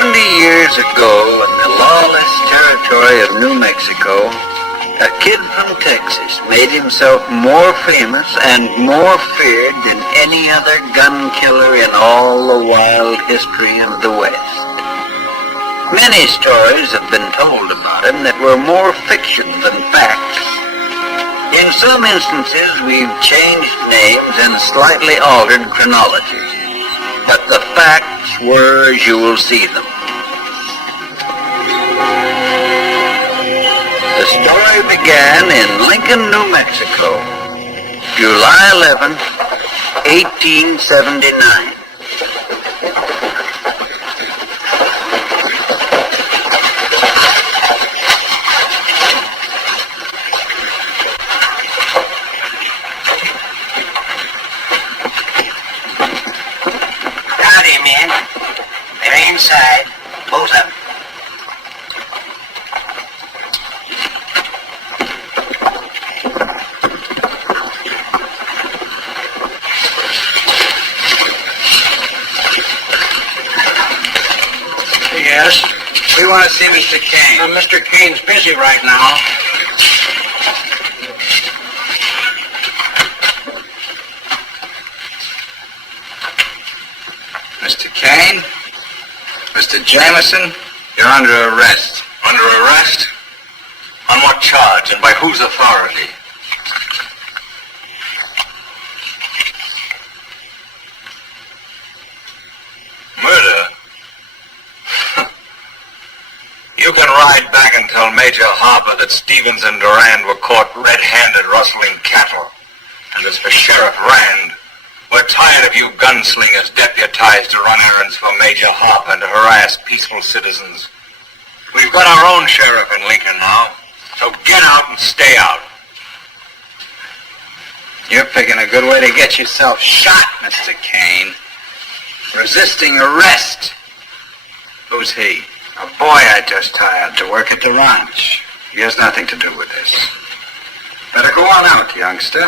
70 years ago, in the lawless territory of New Mexico, a kid from Texas made himself more famous and more feared than any other gun killer in all the wild history of the West. Many stories have been told about him that were more fiction than facts. In some instances, we've changed names and slightly altered chronology, but the facts were as you will see them. The story began in Lincoln, New Mexico, July 11, 1879. Howdy, men. They're inside, both of them. Yes, we want to see Mr. Kane. Mr. Kane's busy right now. Mr. Kane? Mr. Jameson, you're under arrest. Under arrest? On what charge and by whose authority? Murder? You can ride back and tell Major Harper that Stevens and Durand were caught red-handed rustling cattle. And as for Sheriff Rand, we're tired of you gunslingers deputized to run errands for Major Harper and to harass peaceful citizens. We've got our own sheriff in Lincoln now, so get out and stay out. You're picking a good way to get yourself shot, Mr. Kane. Resisting arrest. Who's he? A boy I just hired to work at the ranch. He has nothing to do with this. Better go on out, youngster.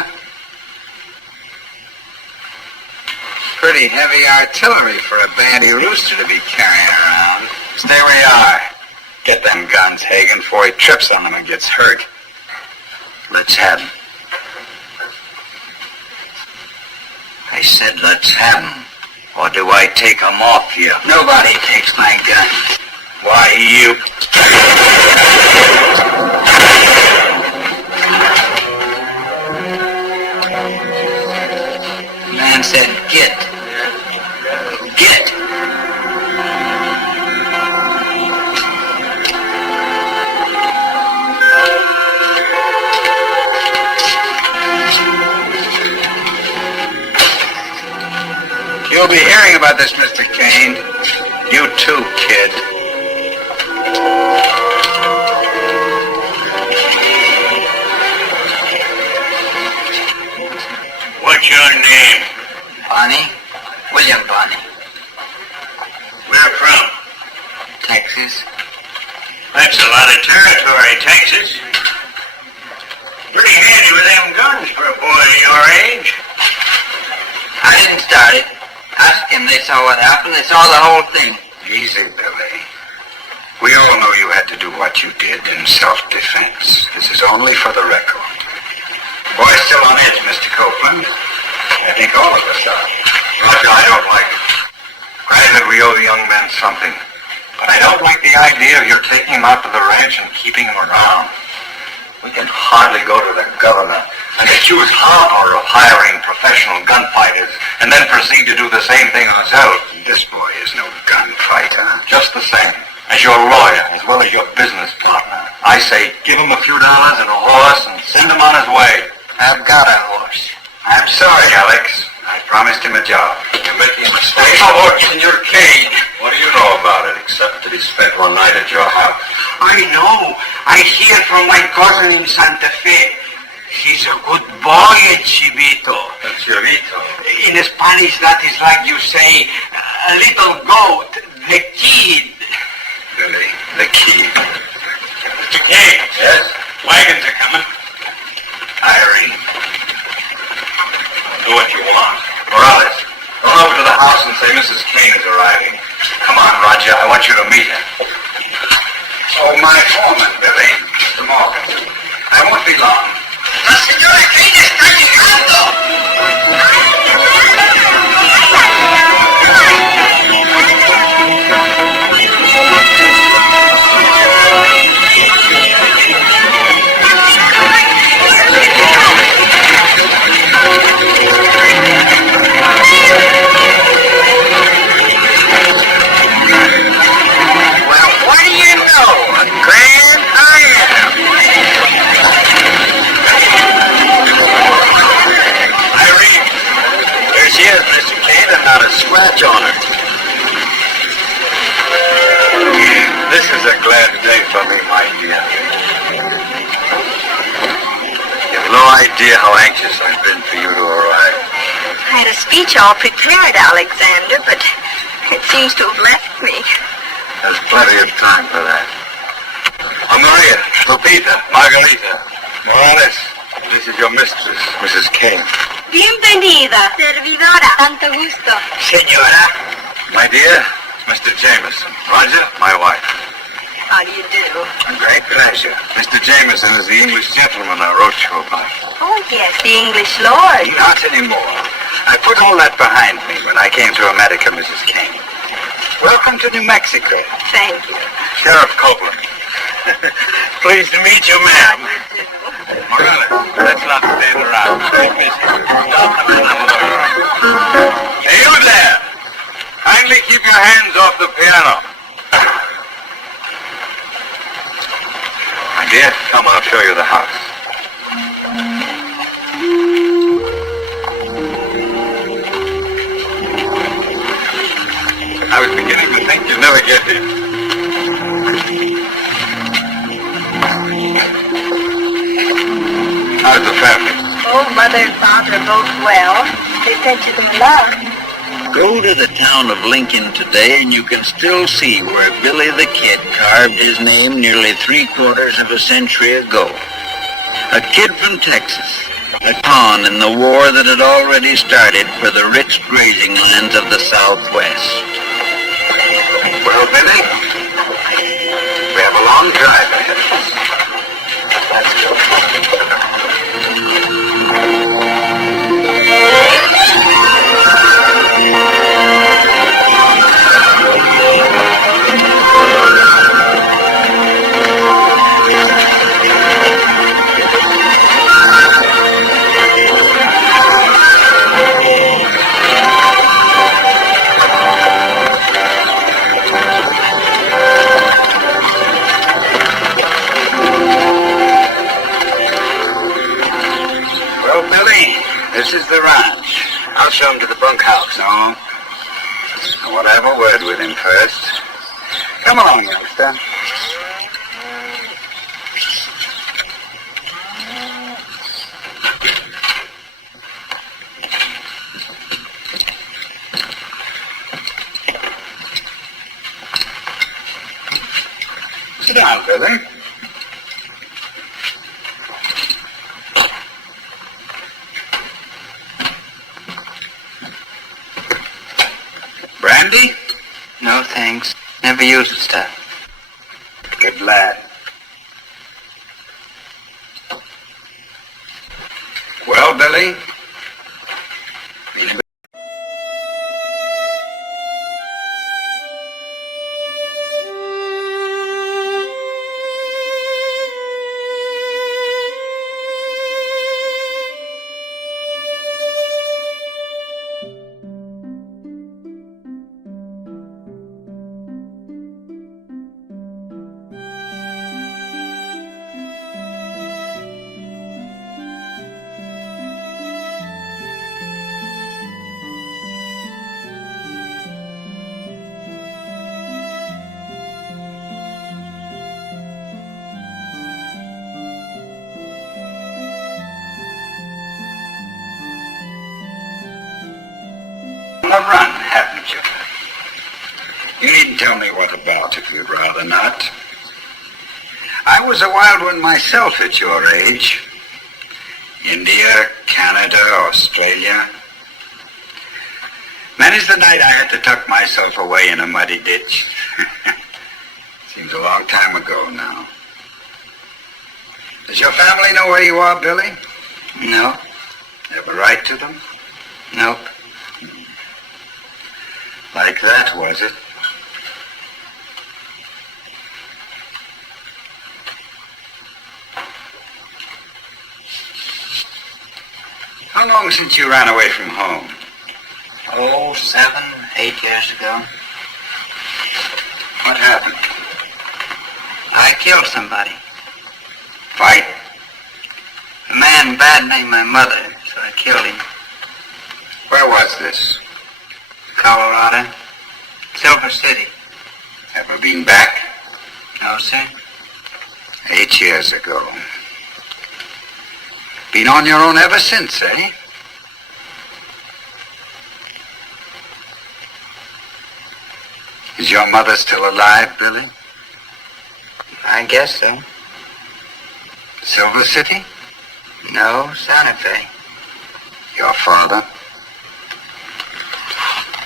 Pretty heavy artillery for a bandy rooster to be carrying around. Stay where you are. Get them guns, Hagen, before he trips on them and gets hurt. Let's have him. I said let's have him. Or do I take them off you? Nobody takes my gun. Why, you... Man said get. Get. You'll be hearing about this, Mr. Kane. You too, kid. What's your name? Pani? William Pani. Where from? Texas. That's a lot of territory, Texas. Pretty handy with them guns for a boy your age. I didn't start it. Ask him. They saw what happened. They saw the whole thing. Easy, Billy. We all know you had to do what you did in self-defense. This is only for the record. Boy's still on edge, Mr. Copeland. I think all of us are. Roger, I don't like it. I admit we owe the young man something. But I don't like the idea of your taking him out to the ranch and keeping him around. We can hardly go to the governor and accuse Harper of hiring professional gunfighters and then proceed to do the same thing ourselves. This boy is no gunfighter. Just the same, as your lawyer as well as your business partner, I say give him a few dollars and a horse and send him on his way. I've got a horse. I'm sorry, Alex. I promised him a job. You're making a mistake. The horse in your cage. What do you know about it, except that he spent one night at your house? I know. I hear from my cousin in Santa Fe. He's a good boy at Chivito. Chivito? In Spanish, that is like you say, a little goat, the kid. Billy, the key. Mr. Kane. Yes? Wagons are coming. Irene. Do what you want. Morales, run over to the house and say Mrs. Kane is arriving. Come on, Roger. I want you to This is a glad day for me, my dear. You've no idea how anxious I've been for you to arrive. I had a speech all prepared, Alexander, but it seems to have left me. There's plenty of time for that. Maria, Lupita, Margarita, Morales, this is your mistress, Mrs. King. Bienvenida, servidora. Tanto gusto. Senora, My dear, Mr. Jameson. Roger, my wife. How do you do? A great pleasure. Mr. Jameson is the English gentleman I wrote you about. Oh, yes, the English lord. Not anymore. I put all that behind me when I came to America, Mrs. King. Welcome to New Mexico. Thank you. Sheriff Copeland. pleased to meet you, ma'am. Morales, let's not stand around. Stay busy. Hey, you there! Kindly keep your hands off the piano. My dear, come, I'll show you the house. I was beginning to think you'd never get here. How's the family? Oh, Mother and Father are both well. They sent you some love. Go to the town of Lincoln today and you can still see where Billy the Kid carved his name nearly 3/4 of a century ago. A kid from Texas, a pawn in the war that had already started for the rich grazing lands of the Southwest. Well, Billy, we have a long drive ahead of us. Let's go. This is the ranch. I'll show him to the bunkhouse. No. I want to have a word with him first. Come along, youngster. Sit down, Billy. Brandy? No, thanks. Never used the stuff. Good lad. Well, Billy? A run, haven't you? You needn't tell me what about if you'd rather not. I was a wild one myself at your age. India, Canada, Australia. Many's the night I had to tuck myself away in a muddy ditch. Seems a long time ago now. Does your family know where you are, Billy? No. Ever write to them? Nope. Like that, was it? How long since you ran away from home? Oh, 7, 8 years ago. What happened? I killed somebody. Fight? A man bad-named my mother, so I killed him. Where was this? Colorado. Silver City. Ever been back? No, sir. 8 years ago. Been on your own ever since, eh? Is your mother still alive, Billy? I guess so. Silver City? No, Santa Fe. Your father?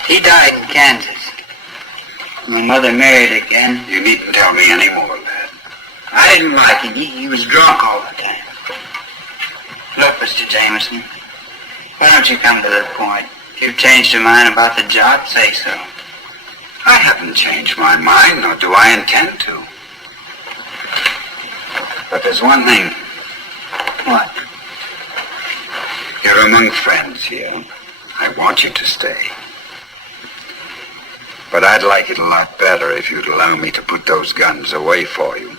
He died in Kansas. My mother married again. You needn't tell me any more, lad. I didn't like him. He was drunk all the time. Look, Mr. Jameson, why don't you come to the point? If you've changed your mind about the job, say so. I haven't changed my mind, nor do I intend to. But there's one thing. What? You're among friends here. I want you to stay. But I'd like it a lot better if you'd allow me to put those guns away for you.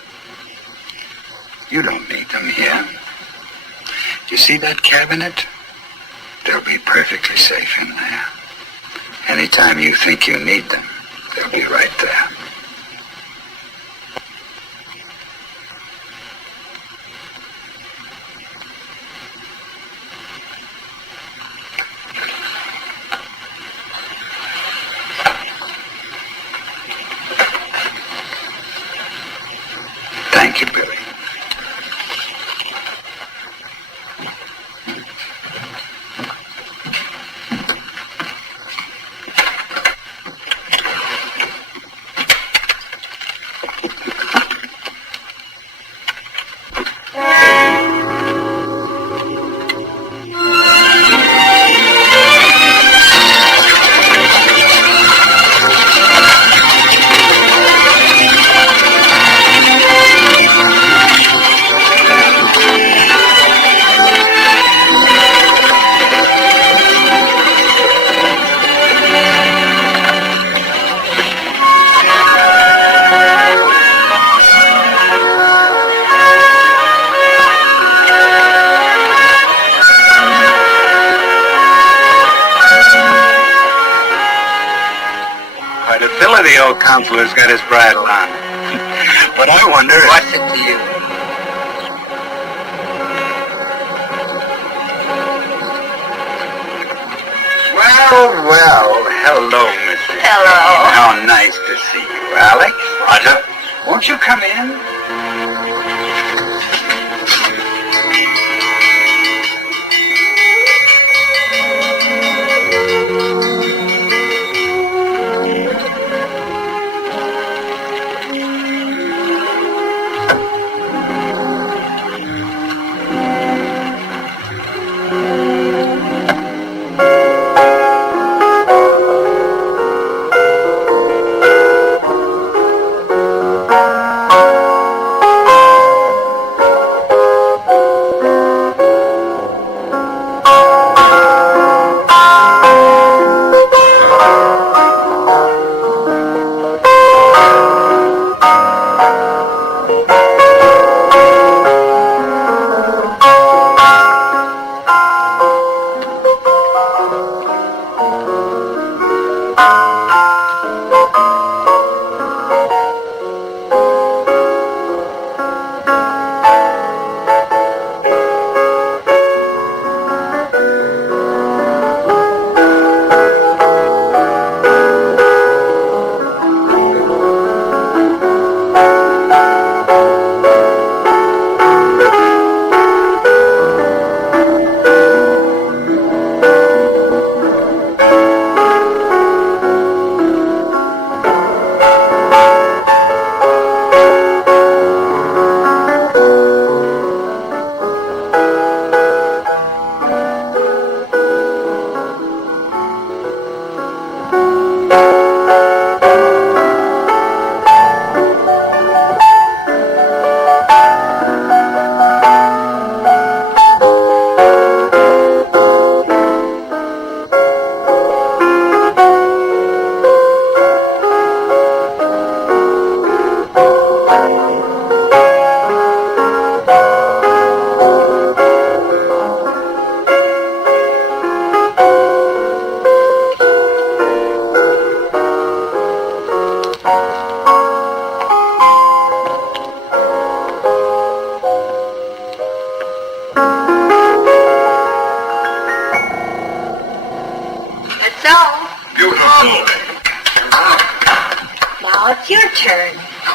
You don't need them here. You see that cabinet? They'll be perfectly safe in there. Anytime you think you need them, they'll be right there. Thank you, Billy. Counselor's got his bridle on. But I wonder... What's it to you? Well, hello, Mrs. Hello. How nice to see you, Alex. Roger. Won't you come in?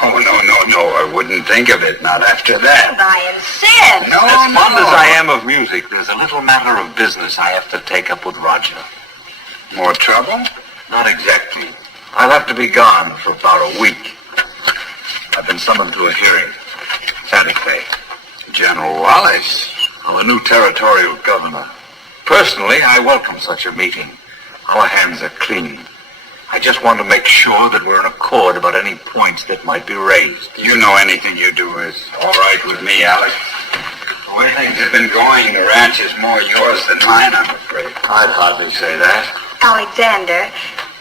Oh, no, I wouldn't think of it, not after that. I insist. No, As fond as I am of music, there's a little matter of business I have to take up with Roger. More trouble? Not exactly. I'll have to be gone for about a week. I've been summoned to a hearing. Santa Fe. General Wallace. I'm a new territorial governor. Personally, I welcome such a meeting. Our hands are clean. I just want to make sure that we're in accord about any points that might be raised. You know anything you do is all right with me, Alex. The way things have been going, the ranch is more yours than mine, I'm afraid. I'd hardly say that. Alexander,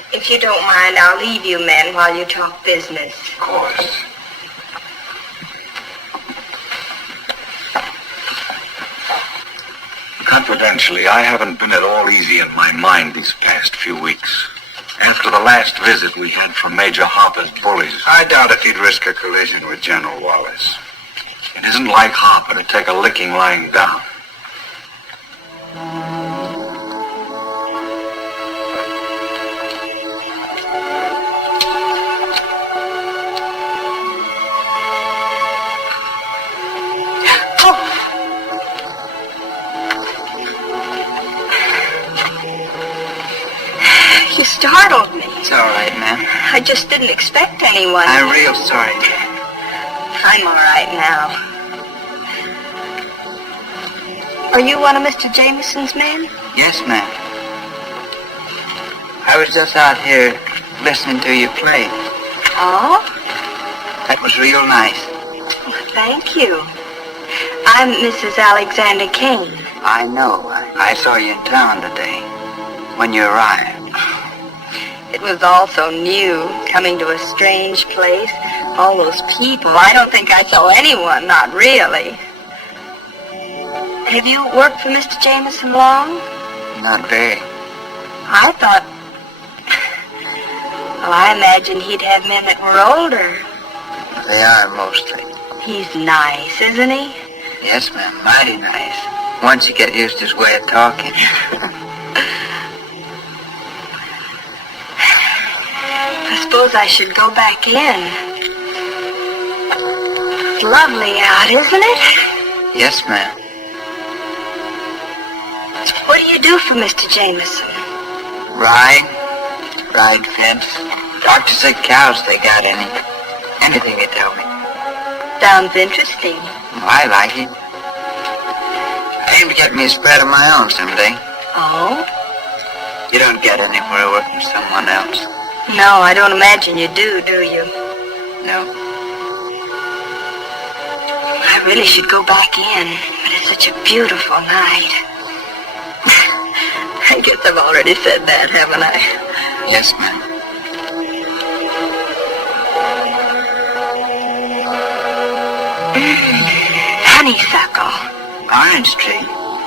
if you don't mind, I'll leave you men while you talk business. Of course. Confidentially, I haven't been at all easy in my mind these past few weeks. After the last visit we had from Major Harper's bullies, I doubt if he'd risk a collision with General Wallace. it isn't like Harper to take a licking lying down. You startled me. It's all right, ma'am. I just didn't expect anyone. I'm real sorry. I'm all right now. Are you one of Mr. Jameson's men? Yes, ma'am. I was just out here listening to you play. Oh? That was real nice. Thank you. I'm Mrs. Alexander Kane. I know. I saw you in town today when you arrived. It was all so new, coming to a strange place. All those people. I don't think I saw anyone, not really. Have you worked for Mr. Jameson long? Not very. I thought... Well, I imagined he'd have men that were older. They are mostly. He's nice, isn't he? Yes, ma'am. Mighty nice. Once you get used to his way of talking. I suppose I should go back in. It's lovely out, isn't it? Yes, ma'am. What do you do for Mr. Jameson? Ride fence. Doctor said cows they got any. Anything they tell me. Sounds interesting. Oh, I like it. I aim to get me a spread of my own someday. Oh? You don't get anywhere working for someone else. No, I don't imagine you do you? No. I really should go back in, but it's such a beautiful night. I guess I've already said that, haven't I? Yes, ma'am. Honeysuckle. Orange tree.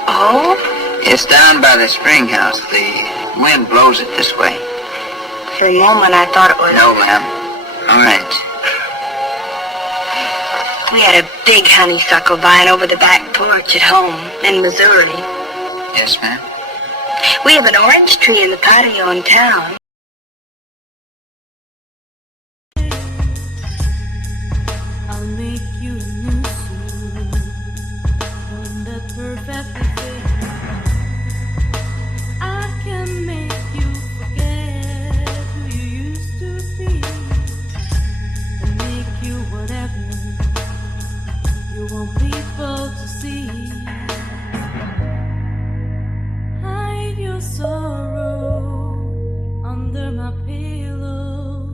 Oh? It's down by the spring house. The wind blows it this way. For a moment I thought it was... No, ma'am. Orange. We had a big honeysuckle vine over the back porch at home in Missouri. Yes, ma'am. We have an orange tree in the patio in town. I'll make you a new suit, one that perfectly fits. I can make you forget who you used to be, and make you whatever you want people to see. Hide your sorrow under my pillow.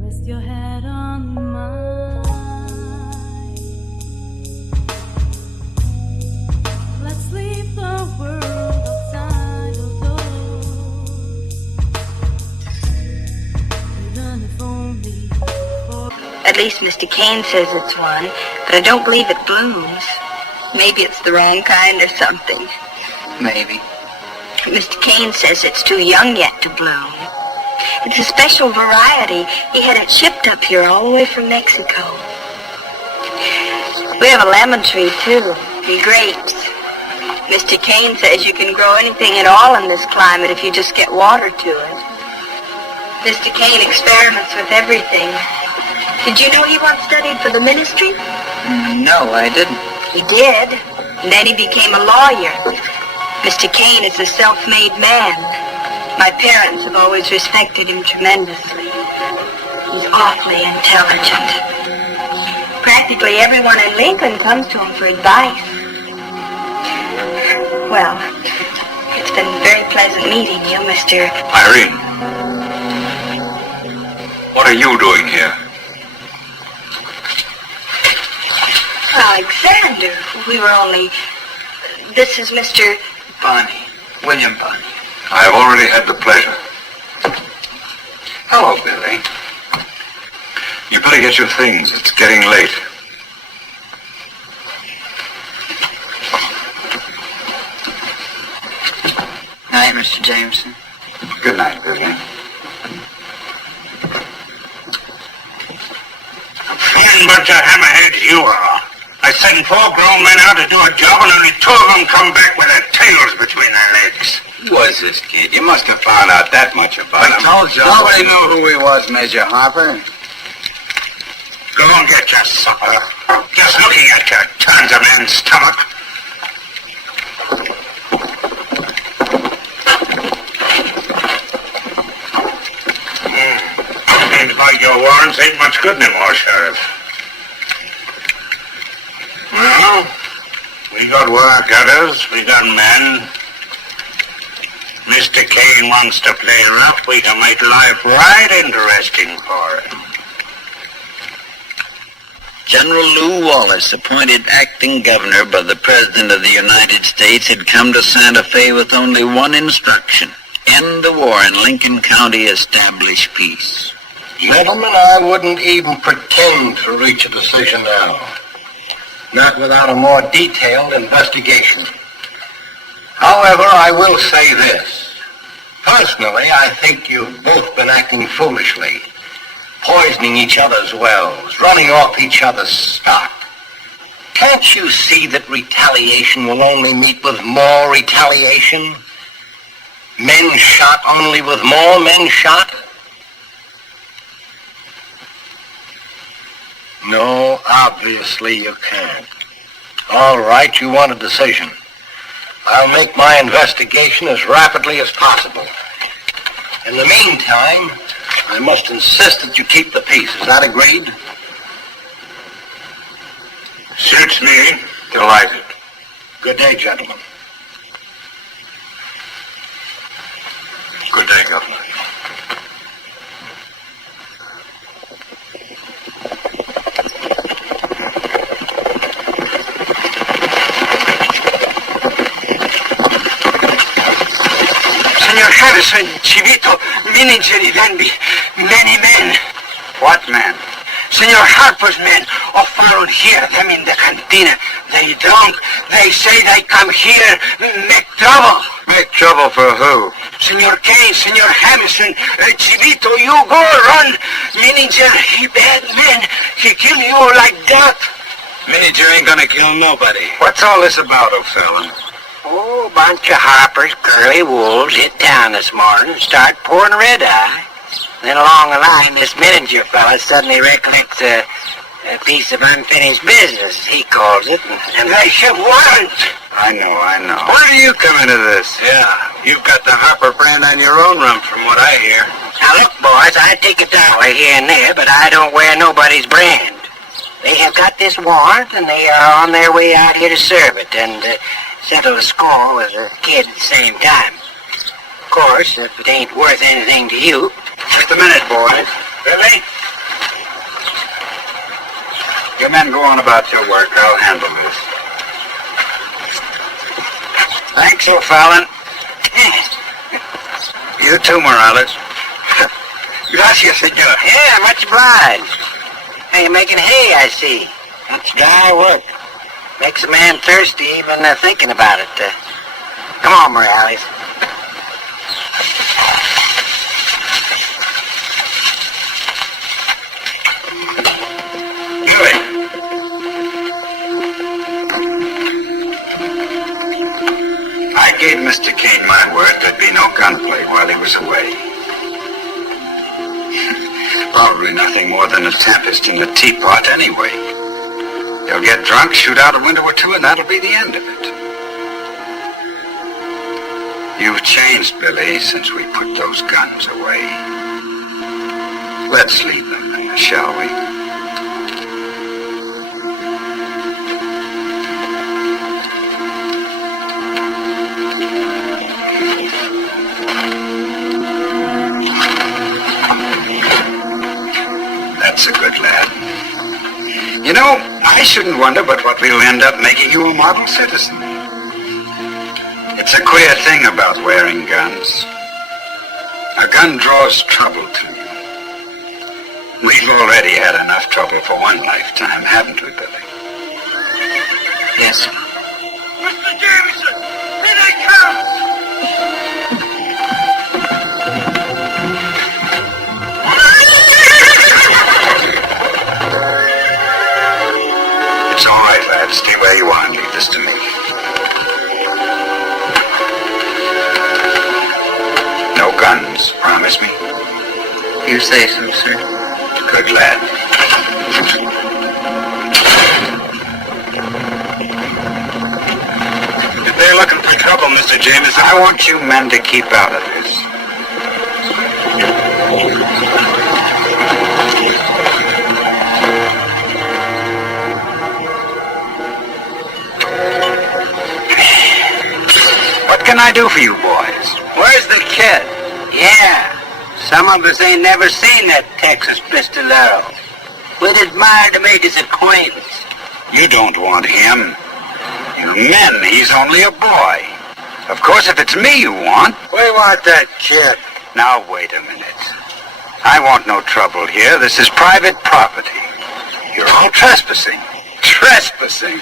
Rest your head on mine. Let's leave the world outside the doors, even if only for... At least Mr. Kane says it's one, but I don't believe it blooms. Maybe it's the wrong kind or something. Maybe. Mr. Kane says it's too young yet to bloom. It's a special variety. He had it shipped up here all the way from Mexico. We have a lemon tree, too, and grapes. Mr. Kane says you can grow anything at all in this climate if you just get water to it. Mr. Kane experiments with everything. Did you know he once studied for the ministry? No, I didn't. He did. And then he became a lawyer. Mr. Kane is a self-made man. My parents have always respected him tremendously. He's awfully intelligent. Practically everyone in Lincoln comes to him for advice. Well, it's been very pleasant meeting you, Mr. Irene, what are you doing here? Alexander. We were only... This is Mr. Pani. William Pani. I have already had the pleasure. Hello, Billy. You better get your things. It's getting late. Night, Mr. Jameson. Good night, Billy. Fine bunch of hammerheads you are. I sent 4 grown men out to do a job and only 2 of them come back with their tails between their legs. Who was this kid? You must have found out that much about him. told you. Nobody knew who he was, Major Harper. Go and get your supper. Just looking at you turns a man's stomach. Seems like your warrants ain't much good anymore, Sheriff. Well, we got work at us. We got men. Mr. Kane wants to play rough. We can make life right interesting for him. General Lew Wallace, appointed acting governor by the President of the United States, had come to Santa Fe with only one instruction: end the war in Lincoln County, establish peace. Gentlemen, I wouldn't even pretend to reach a decision now. Not without a more detailed investigation. However, I will say this. Personally, I think you've both been acting foolishly. Poisoning each other's wells, running off each other's stock. Can't you see that retaliation will only meet with more retaliation? Men shot only with more men shot? No, obviously you can't. All right, you want a decision. I'll make my investigation as rapidly as possible. In the meantime, I must insist that you keep the peace. Is that agreed? Suits me. Delighted. Good day, gentlemen. Good day, Governor. Senor Harrison, Chivito, manager Danby, many men. What man? Senor Harper's men are found here, them in the cantina. They drunk. They say they come here, make trouble. Make trouble for who? Senor Kane, Senor Harrison, Chivito, you go run. Manager, he bad man. He kill you like that. Manager ain't gonna kill nobody. What's all this about, O'Fallon? Oh, a bunch of Harper's curly wolves hit town this morning and start pouring red-eye. Then along the line, this manager fella suddenly recollects a piece of unfinished business, he calls it. And they have warrant. I know. Where do you come into this? Yeah, You've got the Harper brand on your own rump, from what I hear. now look, boys, I take a dollar here and there, but I don't wear nobody's brand. They have got this warrant, and they are on their way out here to serve it, and settle the score with the kid at the same time. Of course, if it ain't worth anything to you. Just a minute, boys. Really? You men go on about your work. I'll handle this. Thanks, O'Fallon. You too, Morales. Gracias, senor. Yeah, much obliged. Hey, you're making hay, I see. That's dry work. Makes a man thirsty even thinking about it. Come on, Morales. I gave Mr. Kane my word there'd be no gunplay while he was away. Probably nothing more than a tempest in the teapot anyway. They'll get drunk, shoot out a window or two, and that'll be the end of it. You've changed, Billy, since we put those guns away. Let's leave them there, shall we? That's a good lad. You know, I shouldn't wonder but what we'll end up making you a model citizen. It's a queer thing about wearing guns. A gun draws trouble to you. We've already had enough trouble for one lifetime, haven't we, Billy? Yes, sir. Mr. Jameson, here they come! It's all right, lad. Stay where you are and leave this to me. No guns, promise me. You say so, sir. Good lad. If they're looking for trouble, Mr. Jameson, I want you men to keep out of this. What can I do for you boys? Where's the kid? Yeah. Some of us ain't never seen that Texas pistolero. We'd admire to make his acquaintance. You don't want him. You men, he's only a boy. Of course, if it's me you want. We want that kid. Now, wait a minute. I want no trouble here. This is private property. You're all trespassing. Trespassing?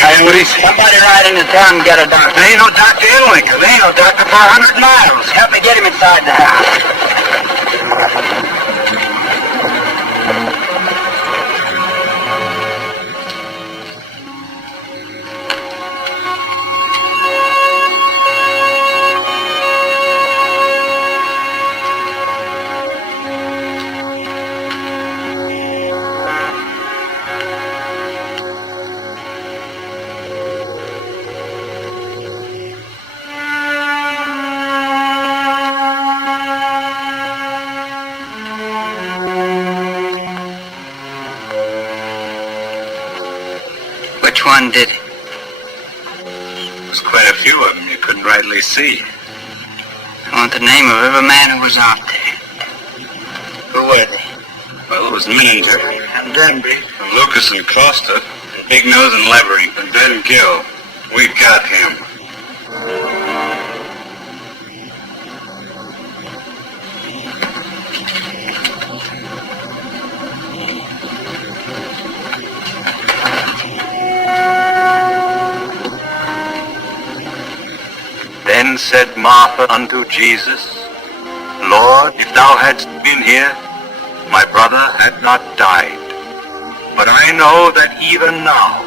Coyotes. Somebody ride into town and get a doctor. There ain't no Dr. Illinger. There ain't no doctor for 100 miles. Help me get him inside the house. Which one did it? there's quite a few of them you couldn't rightly see. I want the name of every man who was out there. Who were they? Well, it was Mininger, And Denby. and Lucas and Costa, and Big Nose and Levering, and Ben Gill. We got him. Then said Martha unto Jesus, Lord, if thou hadst been here, my brother had not died. But I know that even now,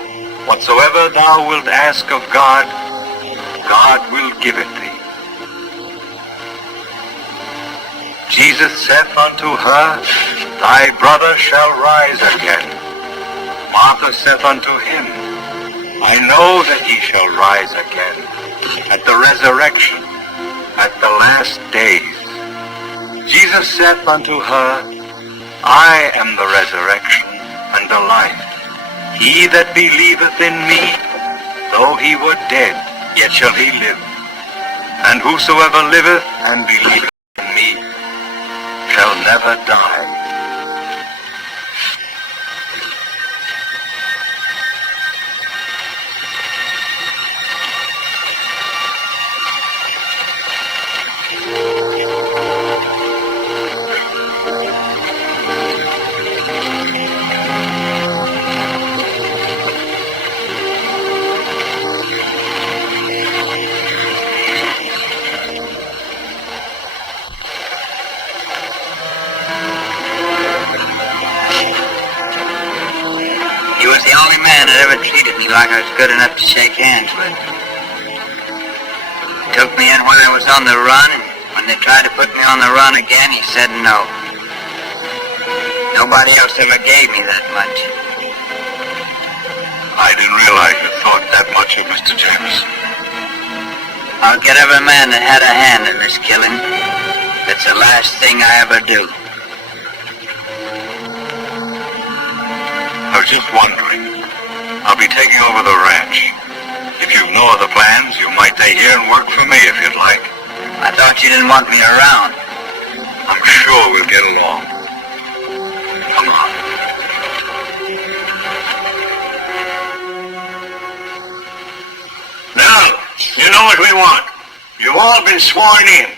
whatsoever thou wilt ask of God, God will give it thee. Jesus saith unto her, Thy brother shall rise again. Martha saith unto him, I know that he shall rise again at the resurrection, at the last days. Jesus saith unto her, I am the resurrection and the life. He that believeth in me, though he were dead, yet shall he live. And whosoever liveth and believeth in me shall never die. man had ever treated me like I was good enough to shake hands with. He took me in when I was on the run. When they tried to put me on the run again, he said no. Nobody else ever gave me that much. I didn't realize you thought that much of Mr. Jameson. I'll get every man that had a hand in this killing. That's the last thing I ever do. I was just wondering. I'll be taking over the ranch. If you've no other plans, you might stay here and work for me if you'd like. I thought you didn't want me around. I'm sure we'll get along. Come on. Now, you know what we want. You've all been sworn in.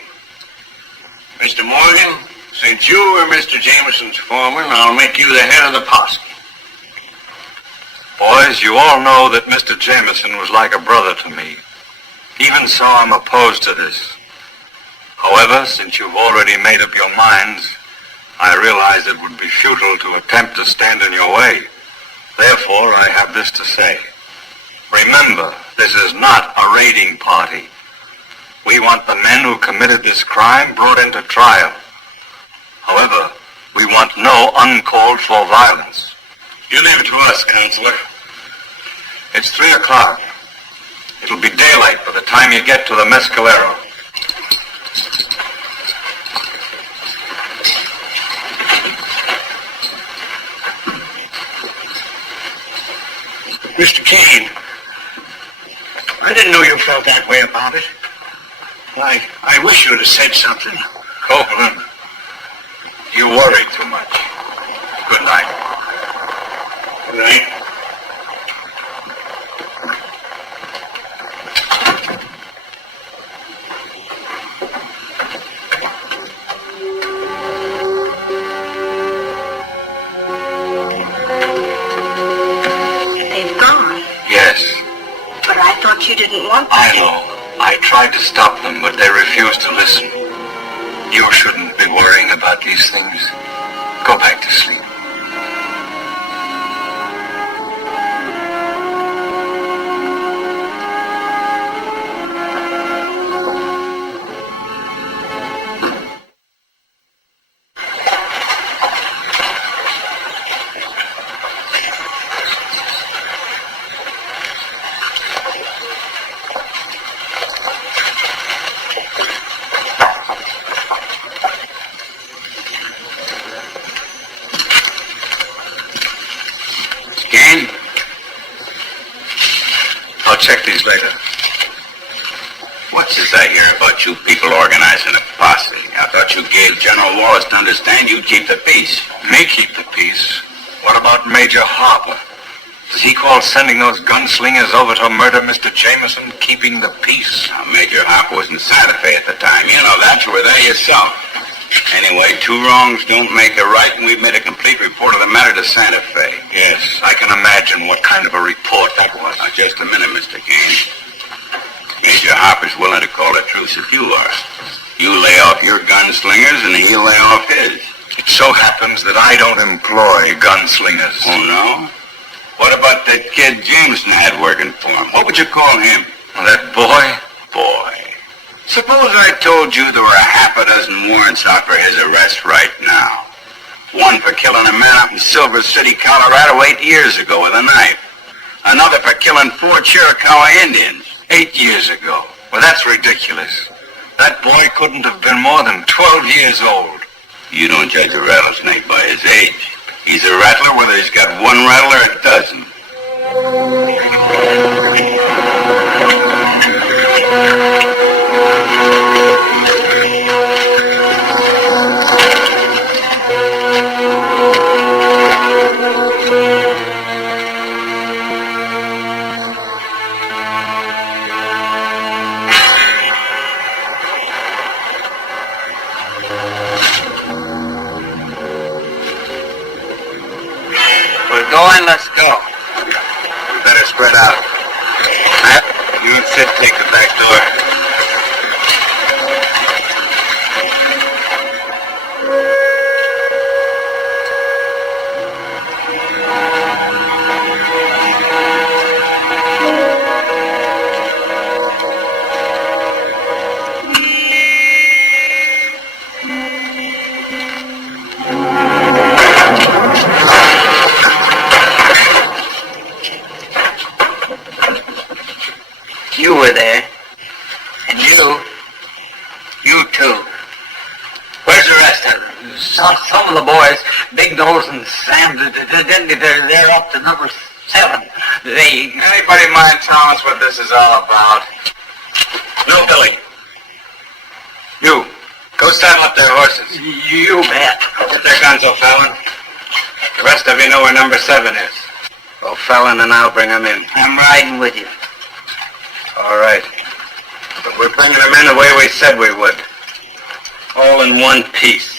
Mr. Morgan, since you were Mr. Jameson's foreman, I'll make you the head of the posse. Boys, you all know that Mr. Jameson was like a brother to me. Even so, I'm opposed to this. However, since you've already made up your minds, I realize it would be futile to attempt to stand in your way. Therefore, I have this to say. Remember, this is not a raiding party. We want the men who committed this crime brought into trial. However, we want no uncalled for violence. You leave it to us, Counselor. It's 3 o'clock. It'll be daylight by the time you get to the Mescalero. Mr. Kane, I didn't know you felt that way about it. I wish you'd have said something. Copeland, you worry too much. Good night. Good night. They've gone. Yes, But I thought you didn't want them. I know. I tried to stop them, but they refused to listen. You shouldn't be worrying about these things. Go back to sleep. I'll check these later. What's this I hear about you people organizing a posse? I thought you gave General Wallace to understand you'd keep the peace. Me keep the peace? What about Major Harper? Does he call sending those gunslingers over to murder Mr. Jameson keeping the peace? Now, Major Harper was in Santa Fe at the time. You know that. You were there yourself. Anyway, 2 wrongs don't make a right, and we've made a complete report of the matter to Santa Fe. Yes, I can imagine what kind of a report that was. Now, just a minute, Mr. Kane. Major Harper's willing to call a truce if you are. You lay off your gunslingers, and he'll lay off his. It so happens that I don't employ gunslingers. Oh, no? What about that kid Jameson had working for him? What would you call him? That boy? Boy. Suppose I told you there were a 6 warrants out for his arrest right now. One for killing a man up in Silver City, Colorado 8 years ago with a knife. Another for killing 4 Chiricahua Indians 8 years ago. Well, that's ridiculous. That boy couldn't have been more than 12 years old. You don't judge a rattlesnake by his age. He's a rattler whether he's got 1 rattle or a dozen. We're going, let's go. We better spread out. You and Sid take the back door. Some of the boys, Big Nose and Sam, they're up to number 7. Anybody mind telling us what this is all about? No, Billy. You. Go saddle up their horses. You bet. Get their guns, O'Fallon. The rest of you know where number 7 is. O'Fallon and I'll bring them in. I'm riding with you. All right. But we're bringing them in the way we said we would. All in one piece.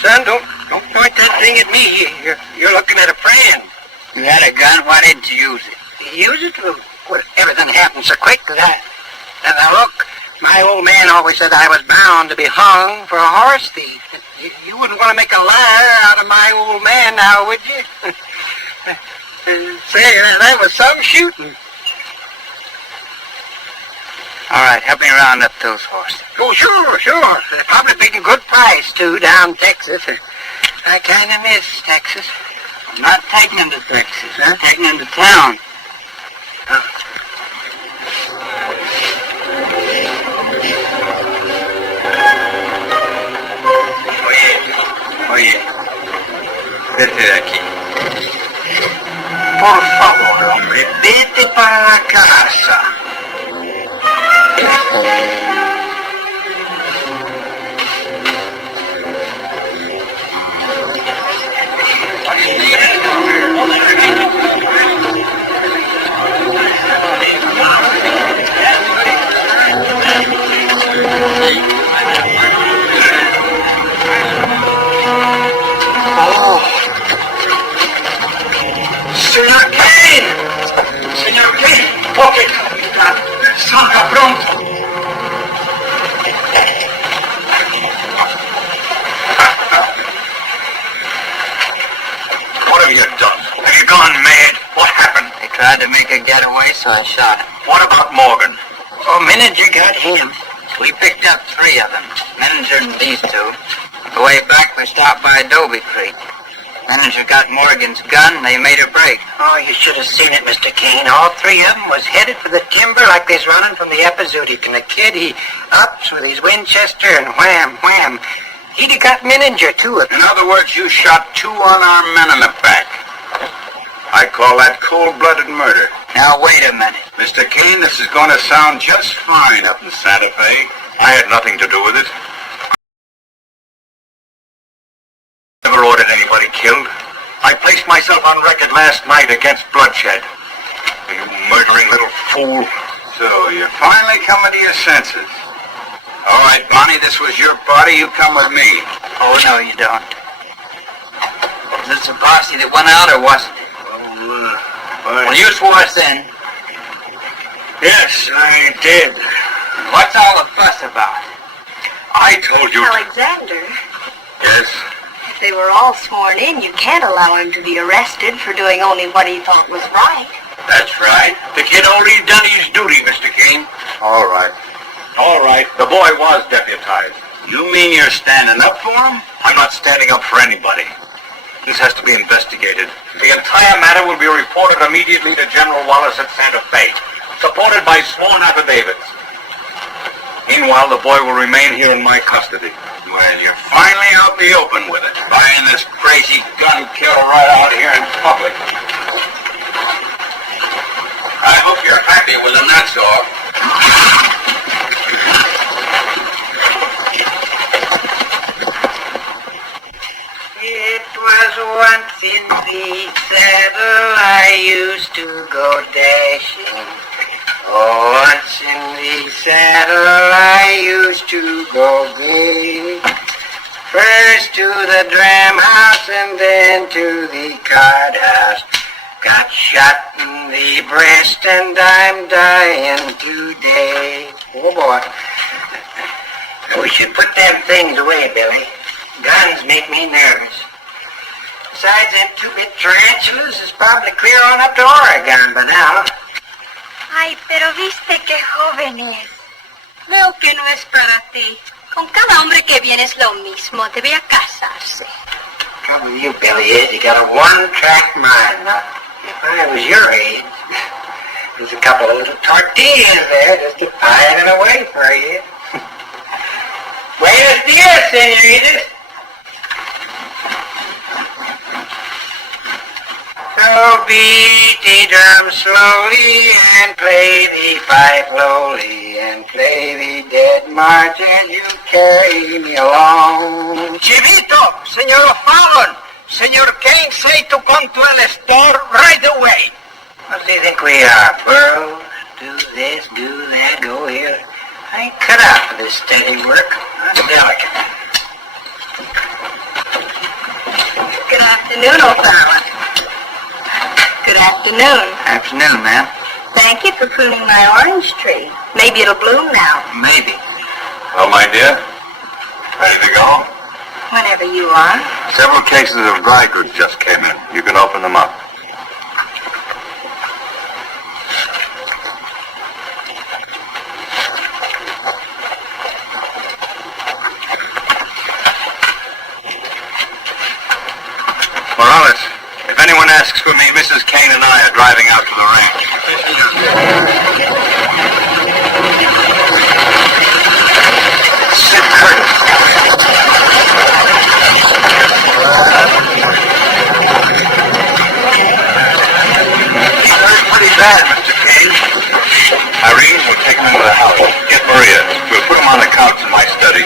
Son, don't point that thing at me. You're looking at a friend. You had a gun? Why didn't you use it? Use it? Well, everything happened so quick that now look, my old man always said I was bound to be hung for a horse thief. You wouldn't want to make a liar out of my old man now, would you? Say, that was some shooting. All right, help me round up those horses. Oh, sure. They're probably paying a good price, too, down Texas. I kind of miss Texas. I'm not taking them to Texas. I'm taking them to town. Oye, vete de aquí. Por favor, hombre, vete para la casa. Señor Kane, ok, salga pronto. What have you done? Have you gone mad? What happened? They tried to make a getaway, so I shot him. What about Morgan? Oh, Manager got him. We picked up 3 of them. Manager and these 2. The way back, we stopped by Adobe Creek. Manager got Morgan's gun, and they made a break. Oh, you should have seen it, Mr. Kane. All 3 of them was headed for the timber like they's running from the epizootic. And the kid, he ups with his Winchester and wham, wham. He'd have got Manager, too. In other words, you shot 2 unarmed men in the back. I call that cold-blooded murder. Now, wait a minute. Mr. Kane, this is going to sound just fine up in Santa Fe. I had nothing to do with it. Never ordered anybody killed. I placed myself on record last night against bloodshed. You murdering little fool. So, you're finally coming to your senses. All right, Bonnie, this was your party. You come with me. Oh, no, you don't. Was this a posse that went out, or wasn't it? Well, you swore us in. Yes, I did. What's all the fuss about? I told you. Alexander, Yes? if they were all sworn in, you can't allow him to be arrested for doing only what he thought was right. That's right. The kid only done his duty, Mr. King. All right. All right, the boy was deputized. You mean you're standing up for him? I'm not standing up for anybody. This has to be investigated. The entire matter will be reported immediately to General Wallace at Santa Fe, supported by sworn affidavits. Meanwhile, the boy will remain here in my custody. Well, you're finally out in the open with it. Buying this crazy gun killer right out here in public. I hope you're happy with him, that's all. It was once in the saddle I used to go dashing. Oh, once in the saddle I used to go gay. First to the dram house and then to the card house. Got shot in the breast and I'm dying today. Oh boy. We should put them things away, Billy. Guns make me nervous. Besides, them two-bit tarantulas is probably clear on up to Oregon by now. Ay, pero viste qué joven es. Veo que no es para ti. Con cada hombre que viene es lo mismo. Debería casarse. Trouble with you, Billy, is you got a one-track mind. Now, if I was your age, there's a couple of little tortillas there just to pile it away for you. Buenos dias, senoritas. So beat the drum slowly and play the pipe lowly and play the dead march as you carry me along. Chivito, Senor O'Fallon, Senor Kane say to come to the store right away. What do you think we are, Burrow? Do this, do that, go here. I ain't cut out for this steady work. I'm delicate. Good afternoon, O'Fallon. Good afternoon. Afternoon, ma'am. Thank you for pruning my orange tree. Maybe it'll bloom now. Maybe. Well, my dear, ready to go? Whenever you are. Several cases of dry goods just came in. You can open them up. Morales, if anyone asks for me, Mrs. Kane and I are driving out to the ranch. Sid Curtis. He hurt pretty bad, Mr. Kane. Irene, we'll take him into the house. Get Maria. We'll put him on the couch in my study.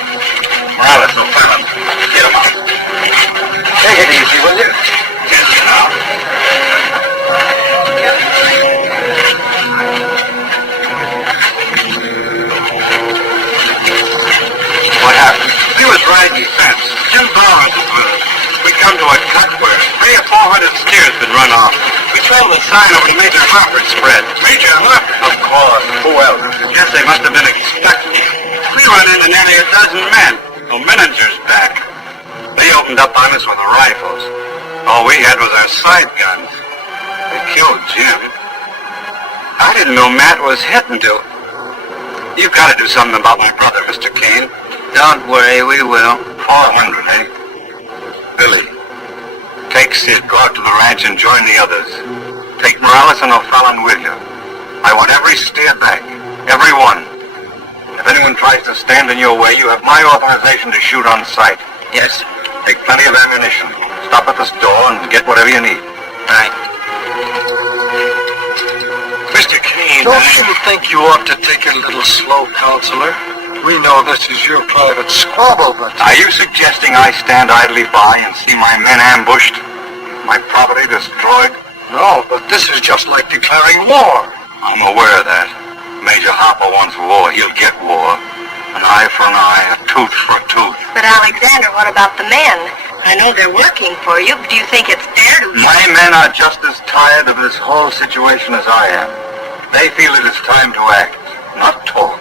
Morales, O'Fallon, get him up. Take it easy, will you? Gently now. What happened? We was riding the fence. Jim Bowers was with us. We come to a cut where 300 or 400 steers been run off. We trailed the sign over to Major Harper's spread. Major Harper? Of course. Who else? Guess they must have been expecting. We run into nearly a dozen men. No Menninger's back. They opened up on us with the rifles. All we had was our side guns. They killed Jim. I didn't know Matt was hitting to. You've got to do something about my brother, Mr. Kane. Don't worry, we will. 400, eh? Billy, take Sid, go out to the ranch and join the others. Take Morales and O'Fallon with you. I want every steer back. Every one. If anyone tries to stand in your way, you have my authorization to shoot on sight. Yes, sir. Take plenty of ammunition. Stop at the store and get whatever you need. Right. Mr. Kane, Don't you think you ought to take it a little slow, Counselor? We know this is your private squabble, but... Are you suggesting I stand idly by and see my men ambushed? My property destroyed? No, but this is just like declaring war. I'm aware of that. Major Harper wants war. He'll get war. An eye for an eye, a tooth for a tooth. But Alexander, what about the men? I know they're working for you, but do you think it's fair to... My men are just as tired of this whole situation as I am. They feel it is time to act, not talk.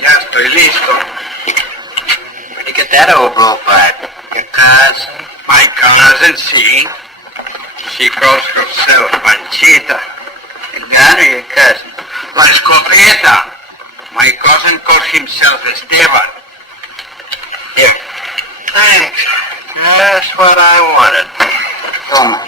Ya estoy listo. Where'd you get that old bull fight? Your cousin? My cousin, see? She calls herself Panchita. Your gun or your cousin? La escopeta. My cousin calls himself Esteban. Here. Thanks. That's what I wanted. Toma.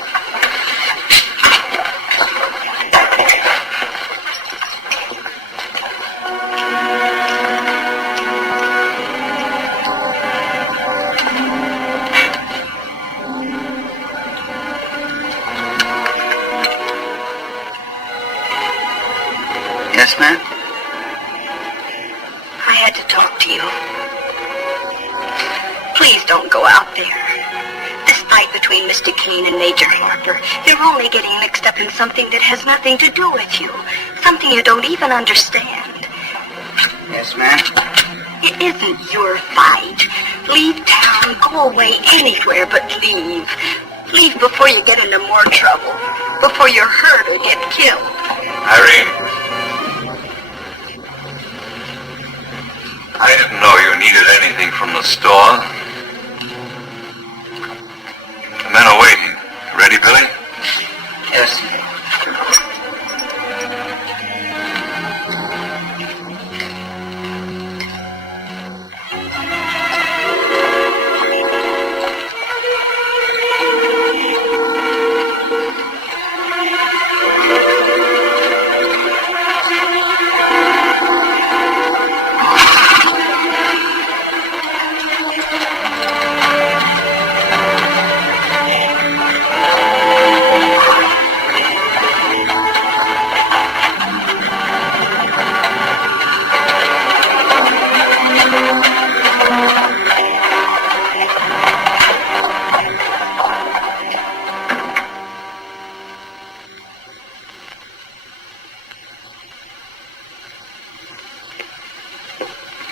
Yes, ma'am? I had to talk to you. Please don't go out there. This fight between Mr. Kane and Major Harper, you're only getting mixed up in something that has nothing to do with you. Something you don't even understand. Yes, ma'am? It isn't your fight. Leave town, go away anywhere but leave. Leave before you get into more trouble. Before you're hurt or get killed. Irene, I didn't know you needed anything from the store. The men are waiting. Ready, Billy? Yes.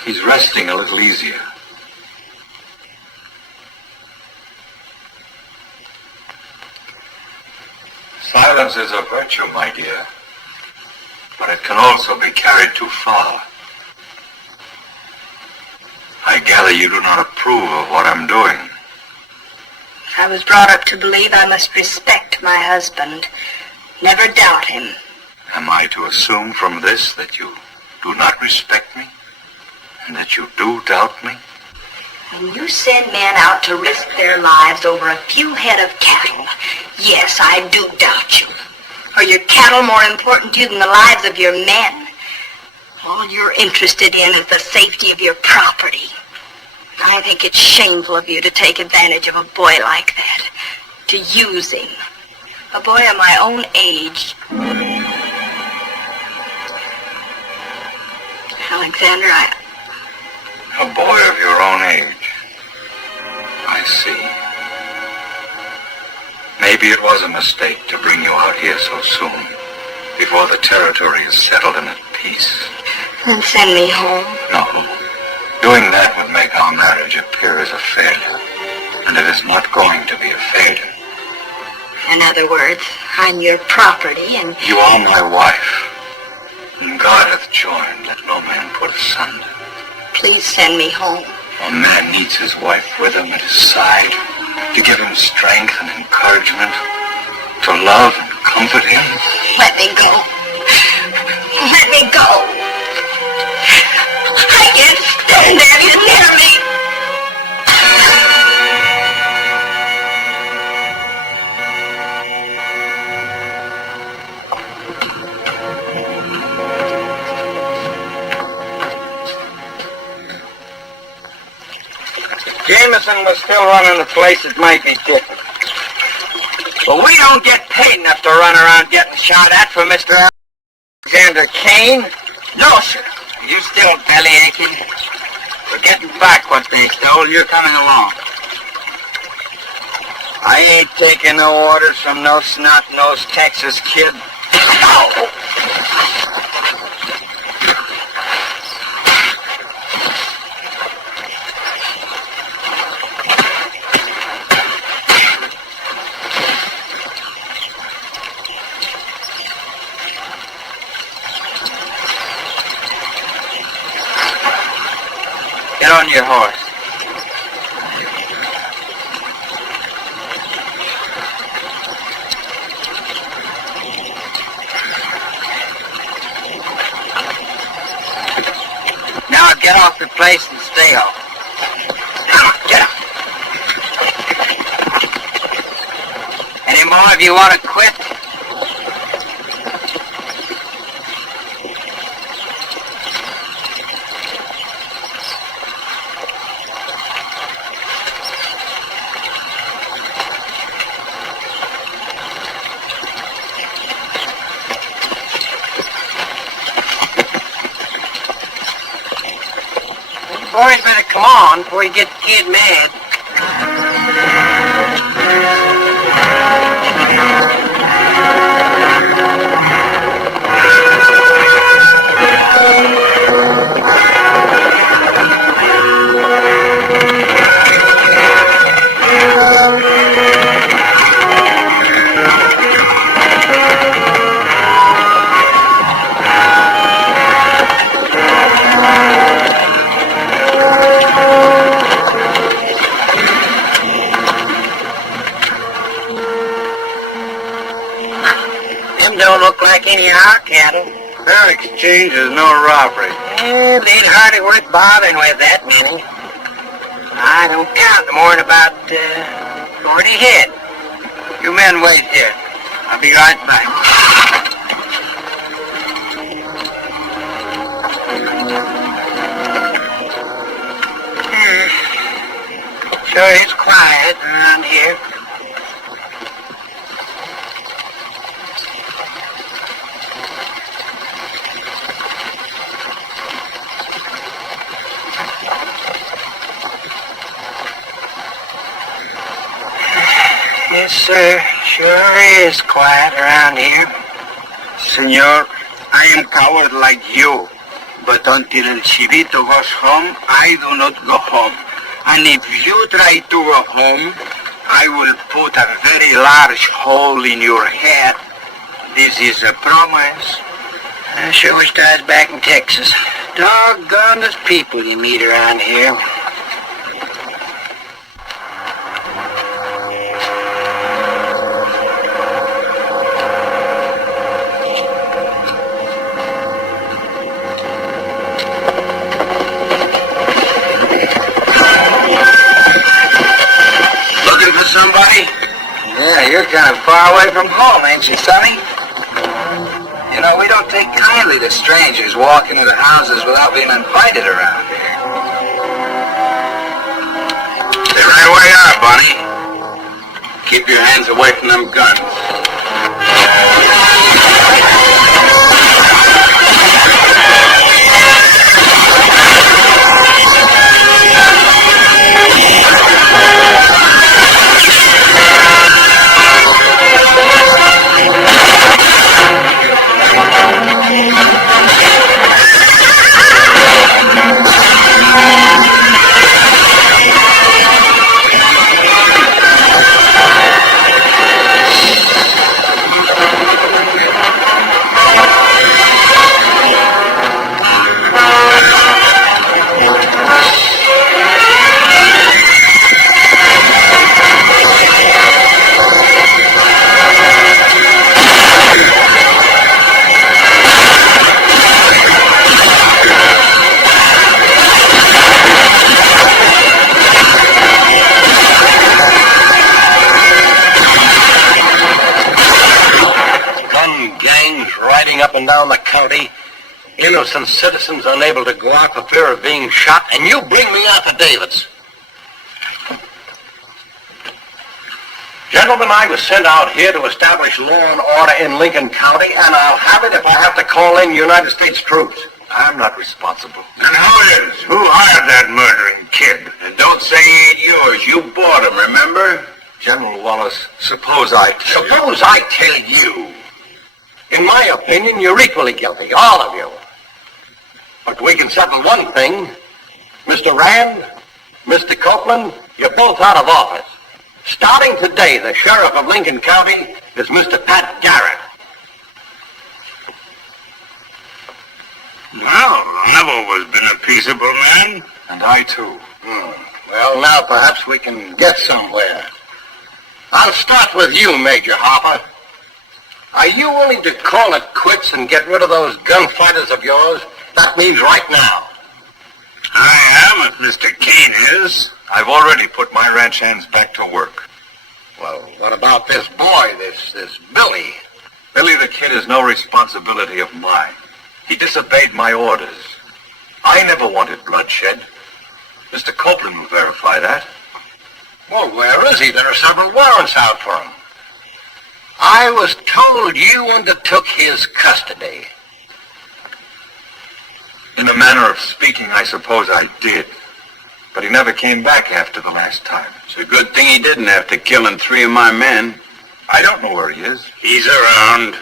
He's resting a little easier. Silence is a virtue, my dear, but it can also be carried too far. I gather you do not approve of what I'm doing. I was brought up to believe I must respect my husband. Never doubt him. Am I to assume from this that you do not respect me? And that you do doubt me? When you send men out to risk their lives over a few head of cattle, yes, I do doubt you. Are your cattle more important to you than the lives of your men? All you're interested in is the safety of your property. I think it's shameful of you to take advantage of a boy like that, to use him. A boy of my own age. Alexander, A boy of your own age. I see. Maybe it was a mistake to bring you out here so soon, before the territory is settled and at peace. Then send me home. No. Doing that would make our marriage appear as a failure. And it is not going to be a failure. In other words, I'm your property and... You are my wife. And God hath joined, let no man put asunder. Please send me home. A man needs his wife with him at his side to give him strength and encouragement, to love and comfort him. Let me go. Let me go. I can't stand to have you near me. Jameson was still running the place that might be different. But we don't get paid enough to run around getting shot at for Mr. Alexander Kane. No, sir. You still belly aching? We're getting back what they stole. You're coming along. I ain't taking no orders from no snot-nosed Texas kid. No! Get on your horse. Now get off the place and stay off. Come on, get up. more if you want to quit. Boys better come on before you get the kid mad. Don't look like any of our cattle. Fair exchange is no robbery. Well, they'd hardly worth bothering with that many. I don't count more than about 40 head. You men wait here. I'll be right back. Sure is quiet around here. Yes, sir. Sure is quiet around here. Senor, I am coward like you. But until El Chivito goes home, I do not go home. And if you try to go home, I will put a very large hole in your head. This is a promise. I sure wish I was back in Texas. Doggone those people you meet around here. Somebody? Yeah, you're kind of far away from home, ain't you, Sonny? You know, we don't take kindly to strangers walking into houses without being invited around here. Stay right where you are, Bunny. Keep your hands away from them guns. Up and down the county, innocent citizens unable to go out for fear of being shot, and you bring me affidavits. Gentlemen, I was sent out here to establish law and order in Lincoln County, and I'll have it if I have to call in United States troops. I'm not responsible. And who is? Who hired that murdering kid? And don't say he ain't yours. You bought him, remember? General Wallace, suppose I tell you. In my opinion, you're equally guilty, all of you. But we can settle one thing. Mr. Rand, Mr. Copeland, you're both out of office. Starting today, the sheriff of Lincoln County is Mr. Pat Garrett. Well, I've always been a peaceable man. And I too. Well, now perhaps we can get somewhere. I'll start with you, Major Harper. Are you willing to call it quits and get rid of those gunfighters of yours? That means right now. I am, if Mr. Kane is. I've already put my ranch hands back to work. Well, what about this boy, this Billy? Billy the Kid is no responsibility of mine. He disobeyed my orders. I never wanted bloodshed. Mr. Copeland will verify that. Well, where is he? There are several warrants out for him. I was told you undertook his custody. In a manner of speaking, I suppose I did. But he never came back after the last time. It's a good thing he didn't after killing 3 of my men. I don't know where he is. He's around.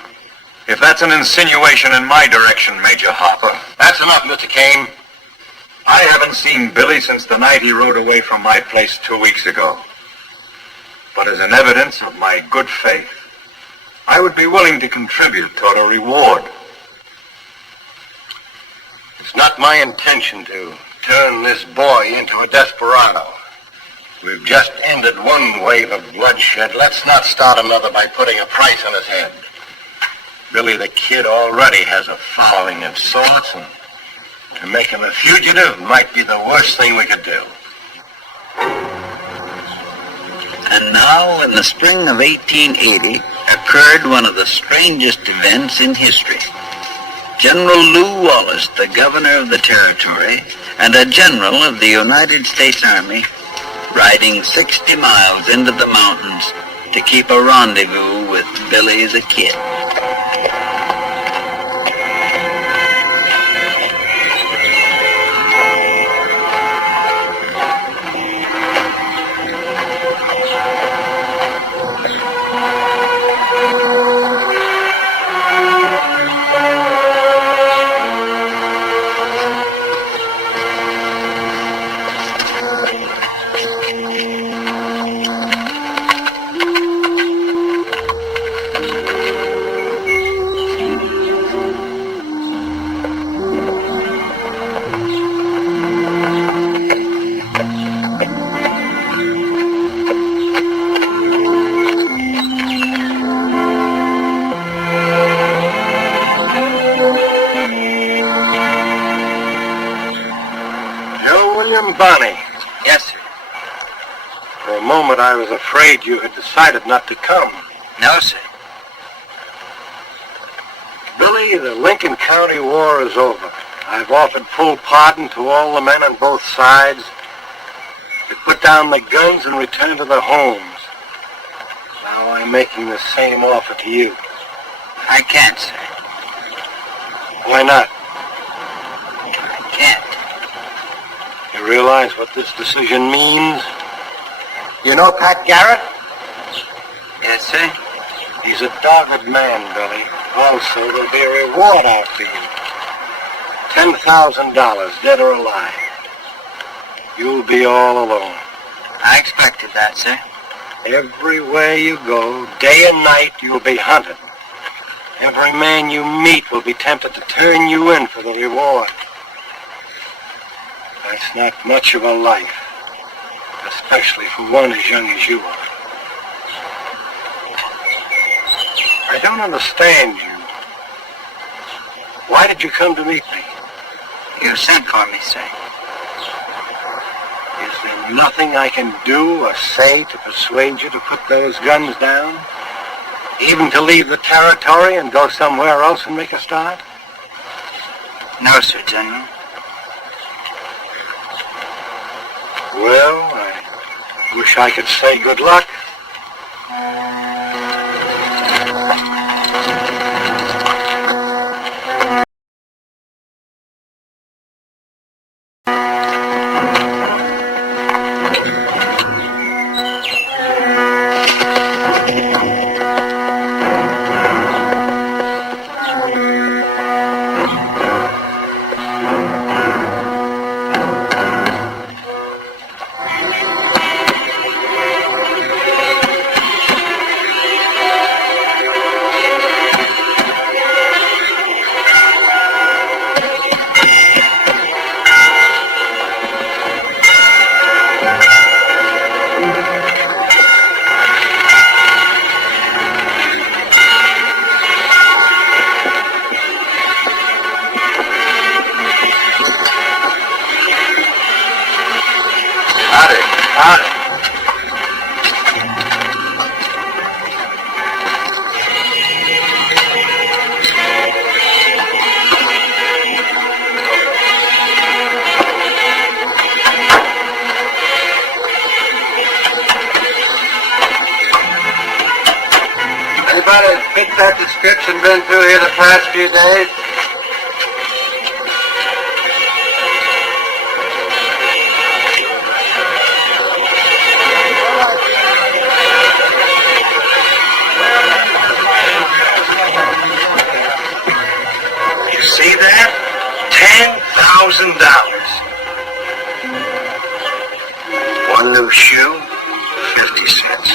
If that's an insinuation in my direction, Major Harper. That's enough, Mr. Kane. I haven't seen Billy since the night he rode away from my place 2 weeks ago. But as an evidence of my good faith, I would be willing to contribute toward a reward. It's not my intention to turn this boy into a desperado. We've just ended one wave of bloodshed. Let's not start another by putting a price on his head. Billy the Kid already has a following of sorts, and to make him a fugitive might be the worst thing we could do. And now, in the spring of 1880, occurred one of the strangest events in history. General Lew Wallace, the governor of the territory, and a general of the United States Army, riding 60 miles into the mountains to keep a rendezvous with Billy the Kid. Pani. Yes, sir. For a moment I was afraid you had decided not to come. No, sir. Billy, the Lincoln County War is over. I've offered full pardon to all the men on both sides. They put down the guns and return to their homes. Now I'm making the same offer to you. I can't, sir. Why not? I can't. You realize what this decision means? You know Pat Garrett? Yes, sir. He's a dogged man, Billy. Also, there'll be a reward out for you. $10,000, dead or alive. You'll be all alone. I expected that, sir. Everywhere you go, day and night, you'll be hunted. Every man you meet will be tempted to turn you in for the reward. That's not much of a life, especially for one as young as you are. I don't understand you. Why did you come to meet me? You sent for me, sir. Is there nothing I can do or say to persuade you to put those guns down? Even to leave the territory and go somewhere else and make a start? No, sir, General. Well, I wish I could say good luck. Anybody fit that description been through here the past few days? You see that? $10,000. One new shoe, 50 cents.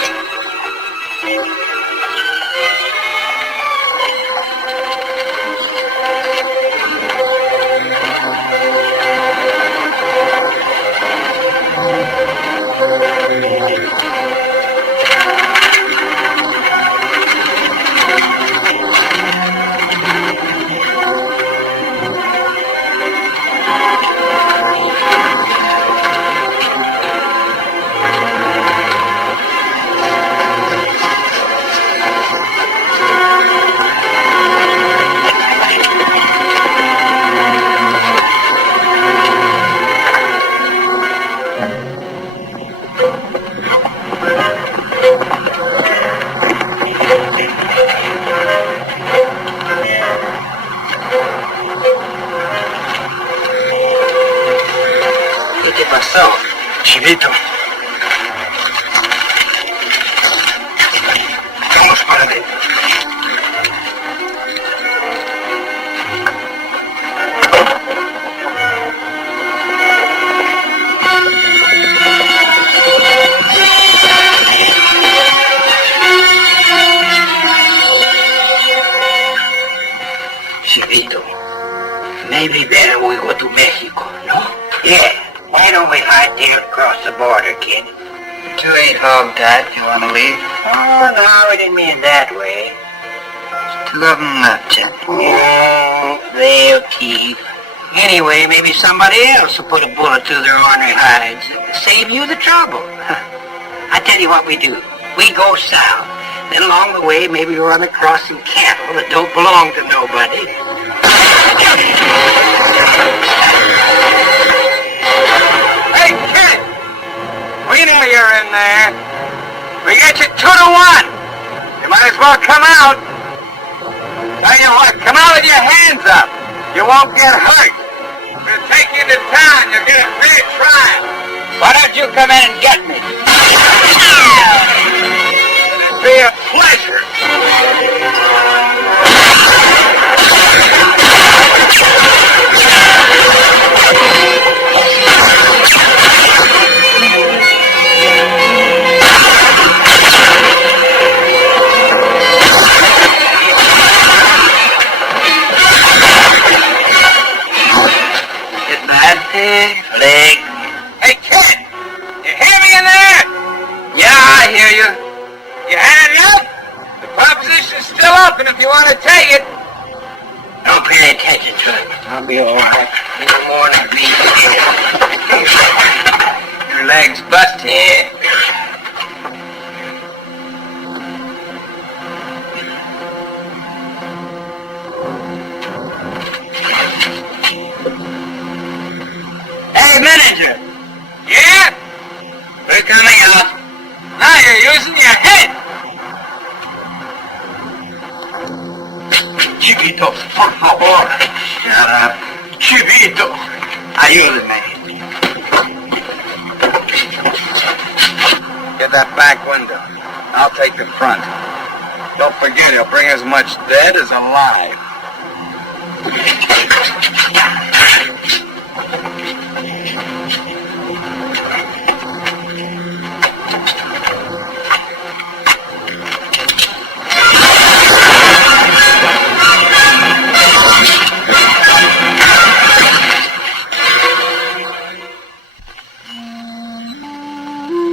¿Qué pasó, Chivito? Vamos para adentro. Chivito, maybe better we go to Mexico, no? Yeah. Why don't we hide there across the border, kid? You ain't hog-tied. You want to leave? Oh, no, I didn't mean it that way. Two of them left, Jack. They'll keep. Anyway, maybe somebody else will put a bullet through their ornery hides. Save you the trouble. I tell you what we do. We go south. Then along the way, maybe we run across some cattle that don't belong to nobody. Hey, kid! We know you're in there. We get you 2 to 1. You might as well come out. Tell you what, come out with your hands up. You won't get hurt. We'll take you to town. You'll get a fair trial. Why don't you come in and get me? It'd be a pleasure. Leg. Hey, kid! You hear me in there? Yeah, I hear you. You had enough? The proposition's still open if you want to take it. Don't pay attention to it. I'll be all right. No more than me. Your leg's busted. Yeah. Hey, manager! Yeah? We're coming up. Now you're using your head! Chivito, por favor. Shut up. Chivito. Ayúdame. Get that back window. I'll take the front. Don't forget, he'll bring as much dead as alive.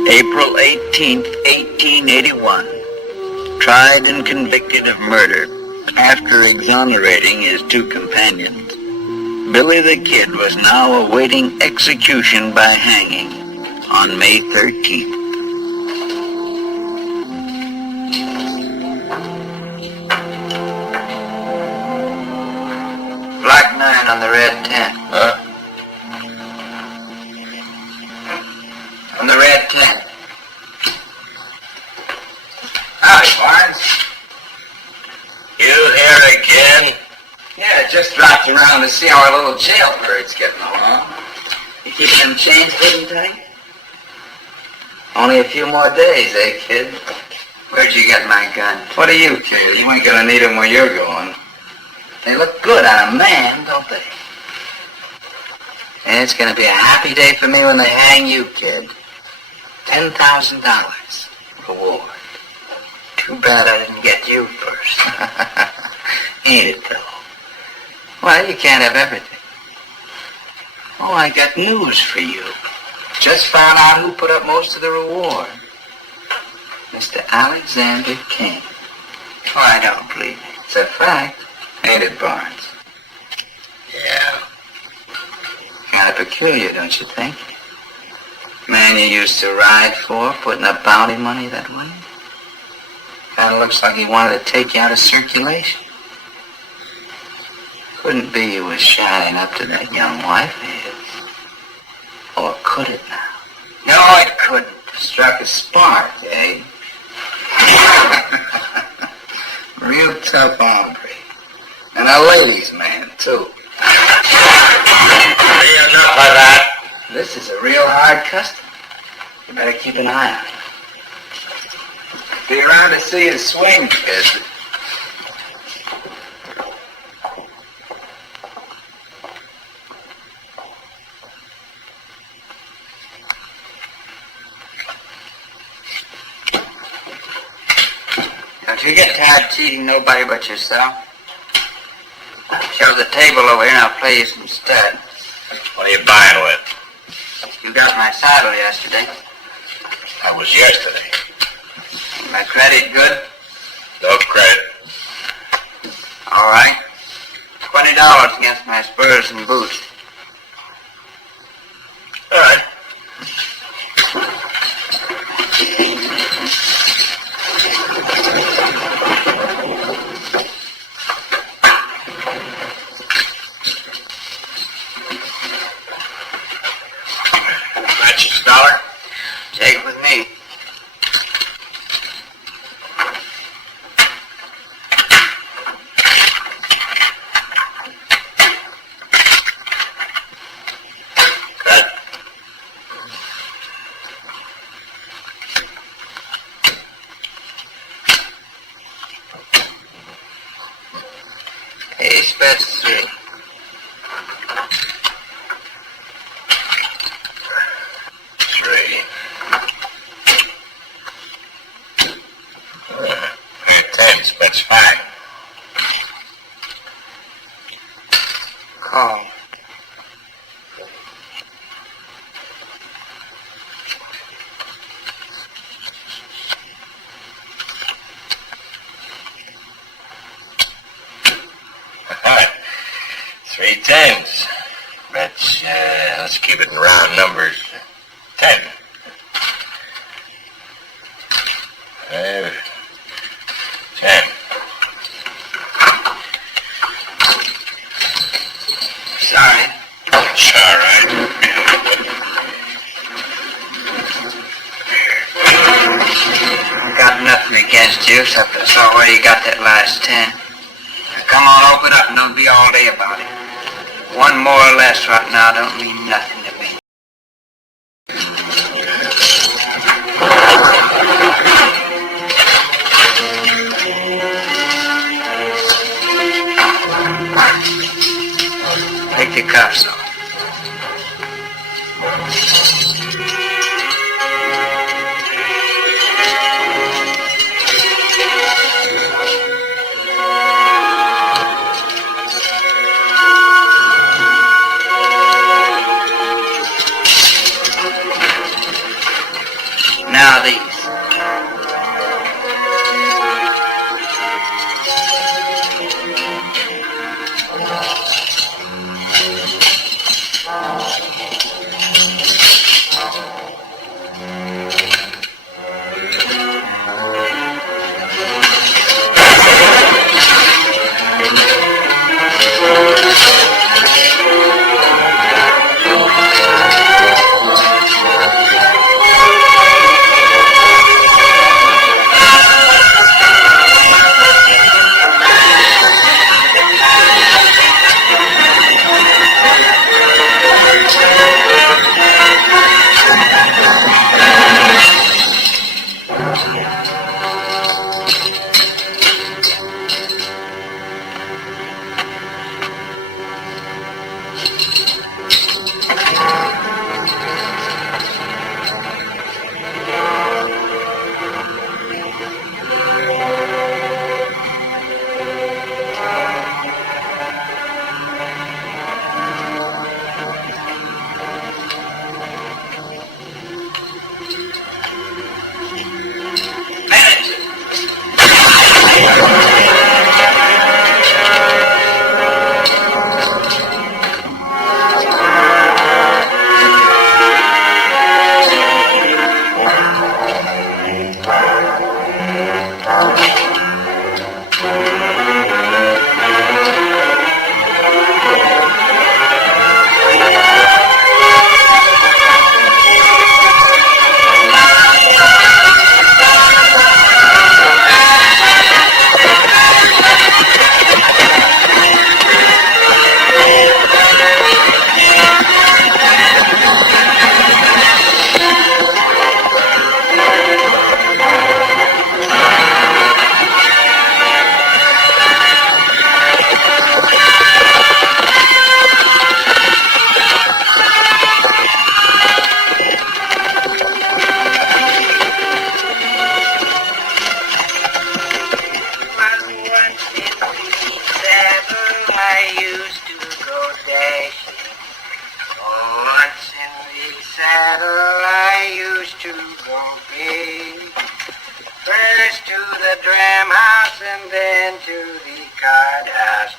April 18th, 1881. Tried and convicted of murder after exonerating his 2 companions. Billy the Kid was now awaiting execution by hanging on May 13th. Black 9 on the red 10. Huh? On the red 10. Howdy, Barnes. I just dropped around to see how our little jailbird's getting along. You keep them chains hidden tight? Only a few more days, eh, kid? Where'd you get my gun? What do you care? You ain't gonna need them where you're going. They look good on a man, don't they? And it's gonna be a happy day for me when they hang you, kid. $10,000 reward. Too bad I didn't get you first. Ain't it, though? Well, you can't have everything. Oh, I got news for you. Just found out who put up most of the reward. Mr. Alexander King. Oh, I don't believe it. It's a fact. Ain't it, Barnes? Yeah. Kind of peculiar, don't you think? Man you used to ride for, putting up bounty money that way. Kind of looks like he wanted to take you out of circulation. Couldn't be he was shining up to that young wife of his. Or could it now? No, it couldn't. Struck a spark, eh? Real tough hombre. And a ladies' man, too. Enough of that. This is a real hard customer. You better keep an eye on him. Be around to see his swing, kid. Don't you get tired cheating nobody but yourself? Show the table over here and I'll play you some stud. What are you buying with? You got my saddle yesterday. That was yesterday. My credit good? No credit. All right. $20 against my spurs and boots. All right. That's your $1. Take it with me. Good. Ace bets 3. Tens, bets 5. Call. All right. 3 tens. Let's keep it in round numbers. 10. 10. Sorry. It's all right. I got nothing against you except I saw where you got that last 10. Now, come on, open up and don't be all day about it. One more or less right now don't mean nothing to me. Take the cuffs off. Now these. once in the saddle I used to go dashing. Once in the saddle I used to go big. First to the dram house and then to the card house.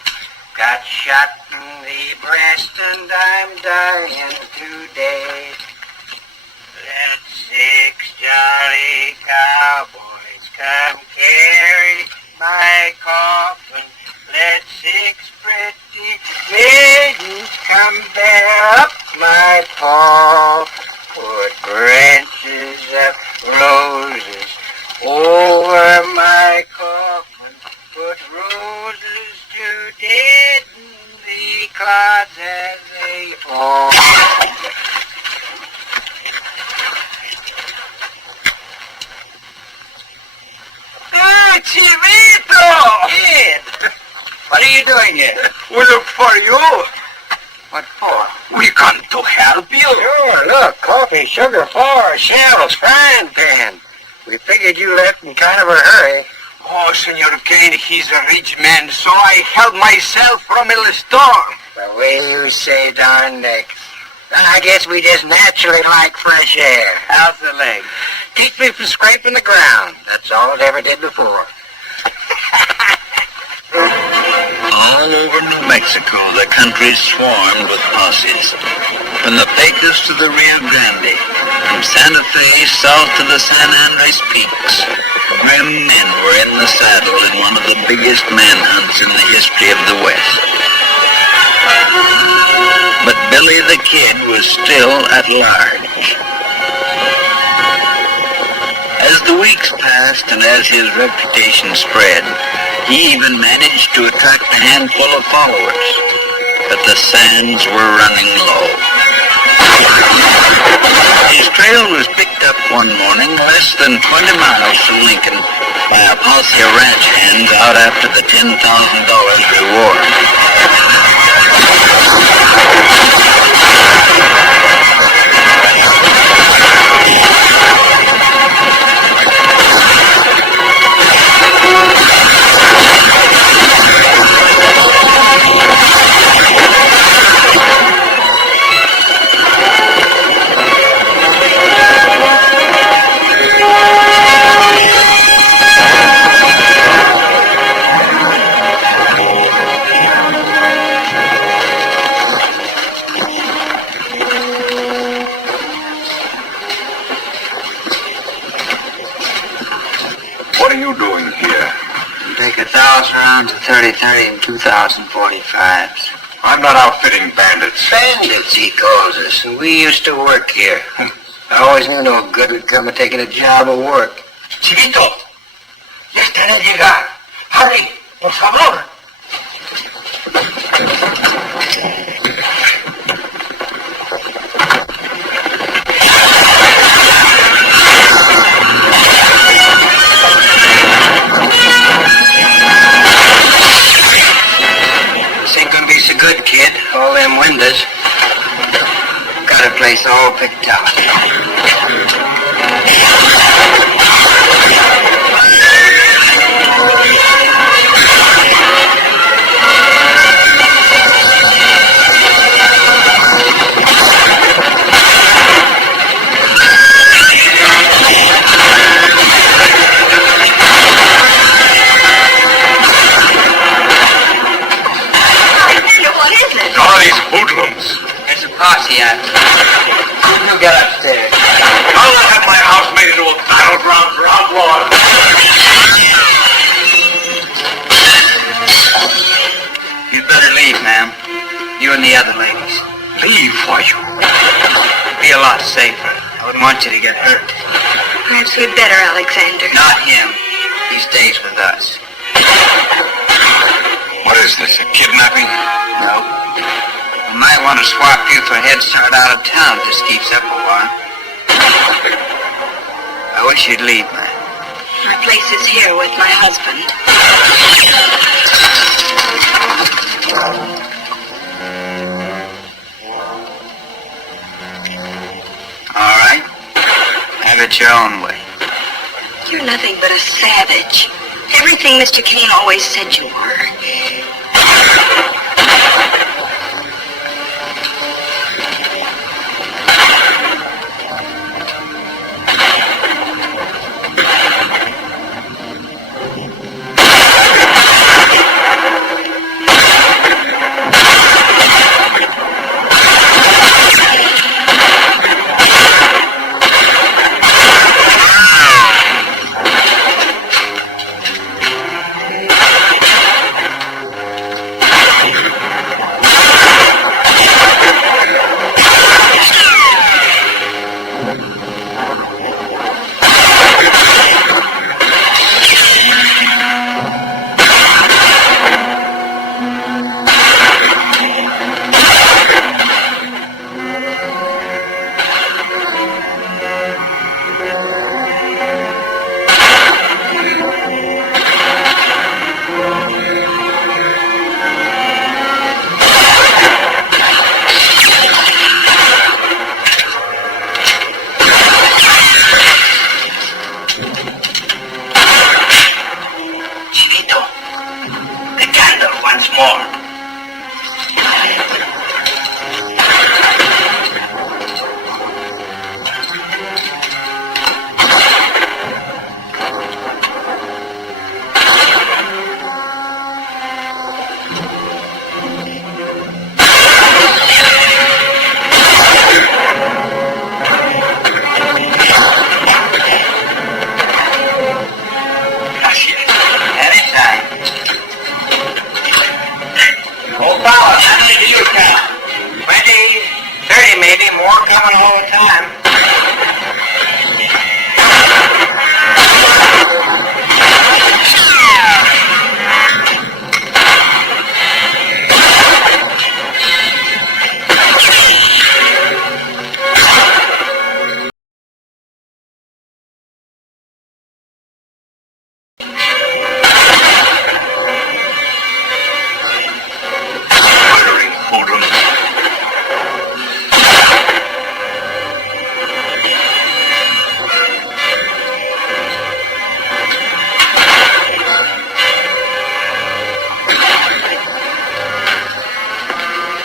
Got shot in the breast and I'm dying today. Let 6 jolly cowboys come carry my coffin. Let 6 pretty maidens come bear up my pall. Put branches of roses over my coffin. Put roses to deaden the clods as they fall. Hey, Chivito! Kid, what are you doing here? We look for you. What for? We come to help you. Sure, look, coffee, sugar, flour, shells, frying pan. We figured you left in kind of a hurry. Oh, Senor Kane, he's a rich man, so I help myself from el store. The way you say darn next. I guess we just naturally like fresh air. How's the leg? Keeps me from scraping the ground. That's all it ever did before. All over New Mexico, the country swarmed with posses. From the Pecos to the Rio Grande, from Santa Fe south to the San Andres Peaks, grim men were in the saddle in one of the biggest manhunts in the history of the West. But Billy the Kid was still at large. As the weeks passed and as his reputation spread, he even managed to attract a handful of followers. But the sands were running low. His trail was picked up one morning less than 20 miles from Lincoln by a posse of ranch hands out after the $10,000 reward. What are you doing here? Take 1,000 rounds of 30-30 and 2,045s. I'm not outfitting bandits. Bandits, he calls us, and we used to work here. I always knew no good would come of taking a job of work. Chivito, ya están a llegar. Hurry, por favor. This ain't gonna be so good, kid. All them windows. Got a place all picked out. What is it? Oh, these hoodlums. There's a posse out. You get upstairs. I'll not have my house made into a battleground for outlaws. You'd better leave, ma'am. You and the other ladies. Leave for you. Be a lot safer. I wouldn't want you to get hurt. Perhaps we'd better, Alexander. Not him. He stays with us. What is this, a kidnapping? No. I might want to swap you for head start out of town if this keeps up a while. I wish you'd leave, man. My place is here with my husband. All right. Have it your own way. You're nothing but a savage. Ever everything Mr. Kane always said you were.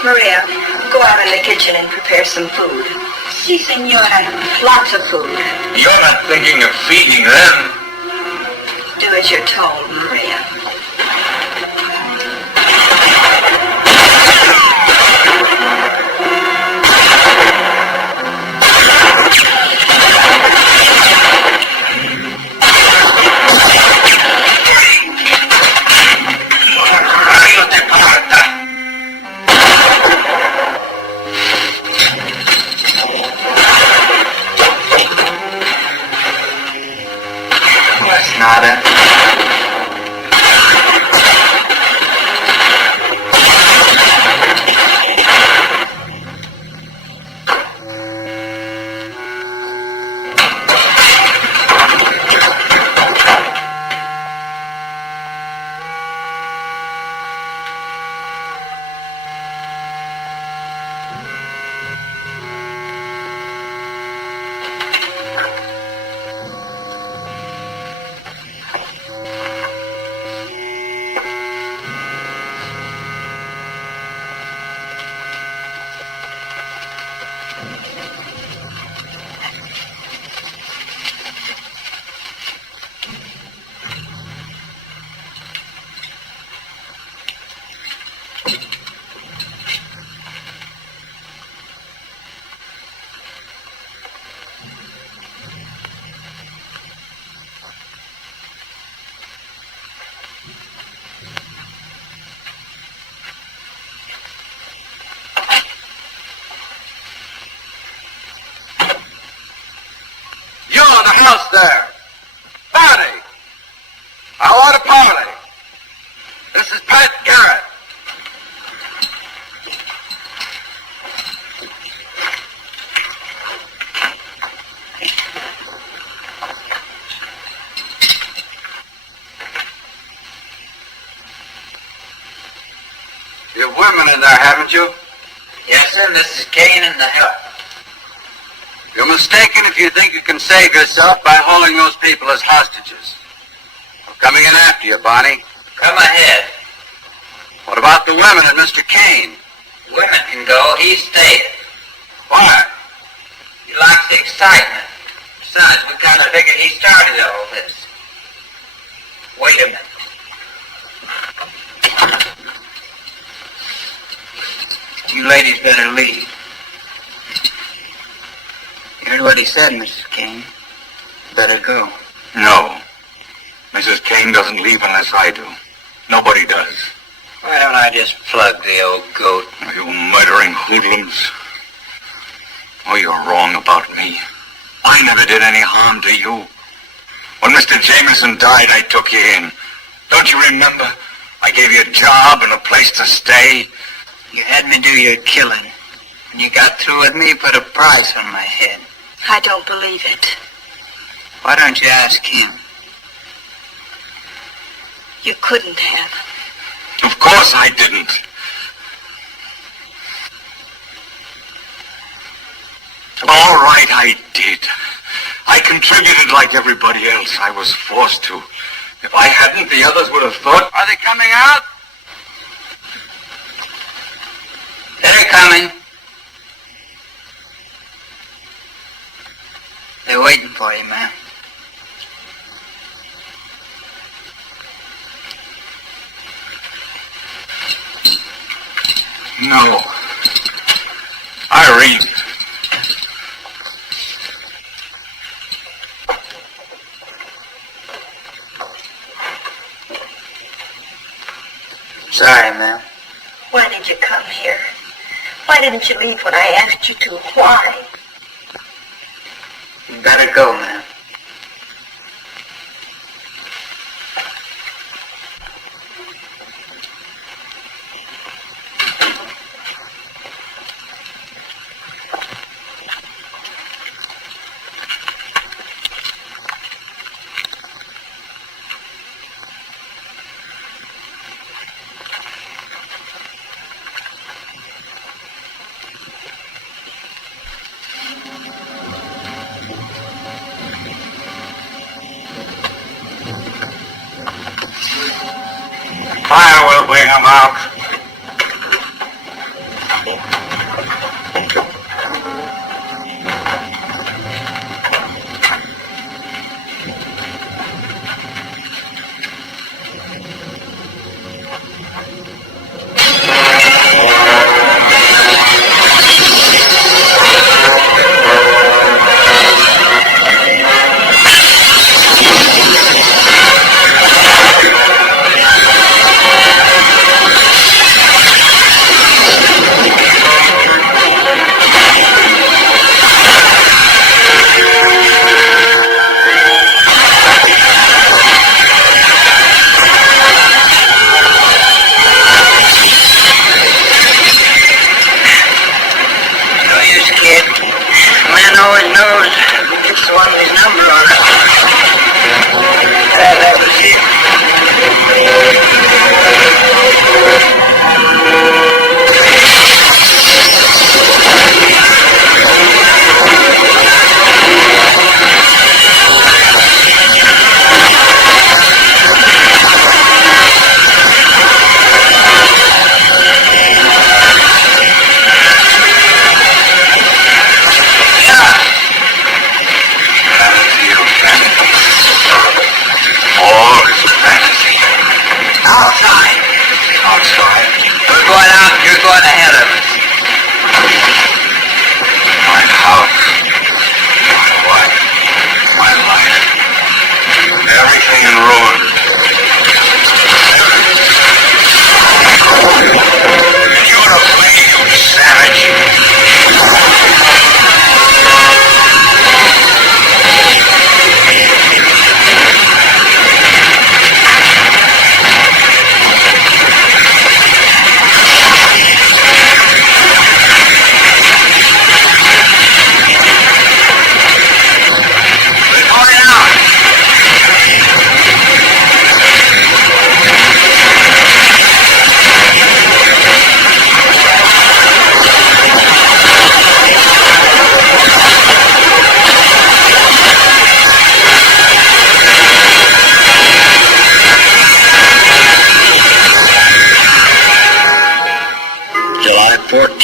Maria, go out in the kitchen and prepare some food. Si, senora. Lots of food. You're not thinking of feeding them. Do as you're told, Maria. Nada. House there. Pani. I want a parley. This is Pat Garrett. You have women in there, haven't you? Yes, sir. This is Kane in the Hölle. You're mistaken if you think you can save yourself by holding those people as hostages. Coming in after you, Bonnie. Come ahead. What about the women and Mr. Kane? Women can go. He stays. Why? He likes the excitement. Besides, we kind of figured he started all this. Wait a minute. You ladies better leave. You heard what he said, Mrs. Kane. Better go. No. Mrs. Kane doesn't leave unless I do. Nobody does. Why don't I just plug the old goat? You murdering hoodlums. Oh, you're wrong about me. I never did any harm to you. When Mr. Jameson died, I took you in. Don't you remember? I gave you a job and a place to stay. You had me do your killing. When you got through with me, put a price on my head. I don't believe it. Why don't you ask him? You couldn't have. Of course I didn't. All right, I did. I contributed like everybody else. I was forced to. If I hadn't, the others would have thought... Are they coming out? They're coming. They're waiting for you, man. No. Irene. Sorry, ma'am. Why did you come here? Why didn't you leave when I asked you to? Why? You better go, ma'am. Fire will bring them out.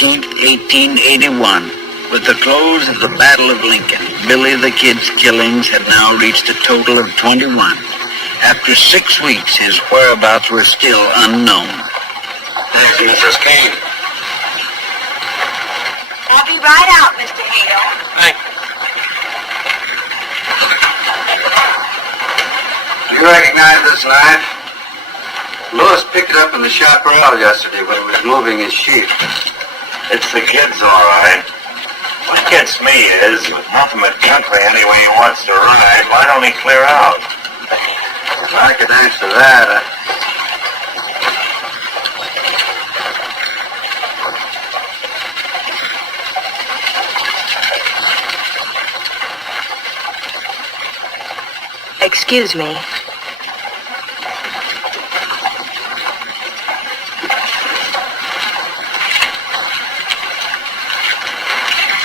14th, 1881, with the close of the Battle of Lincoln, Billy the Kid's killings had now reached a total of 21. After 6 weeks, his whereabouts were still unknown. There's Mrs. Kane. I'll be right out, Mr. Hale. You recognize this knife? Lewis picked it up in the chaparral yesterday when he was moving his sheep. It's the kid's all right. What gets me is, with nothing but country any way he wants to ride, why don't he clear out? If I could answer that, Excuse me.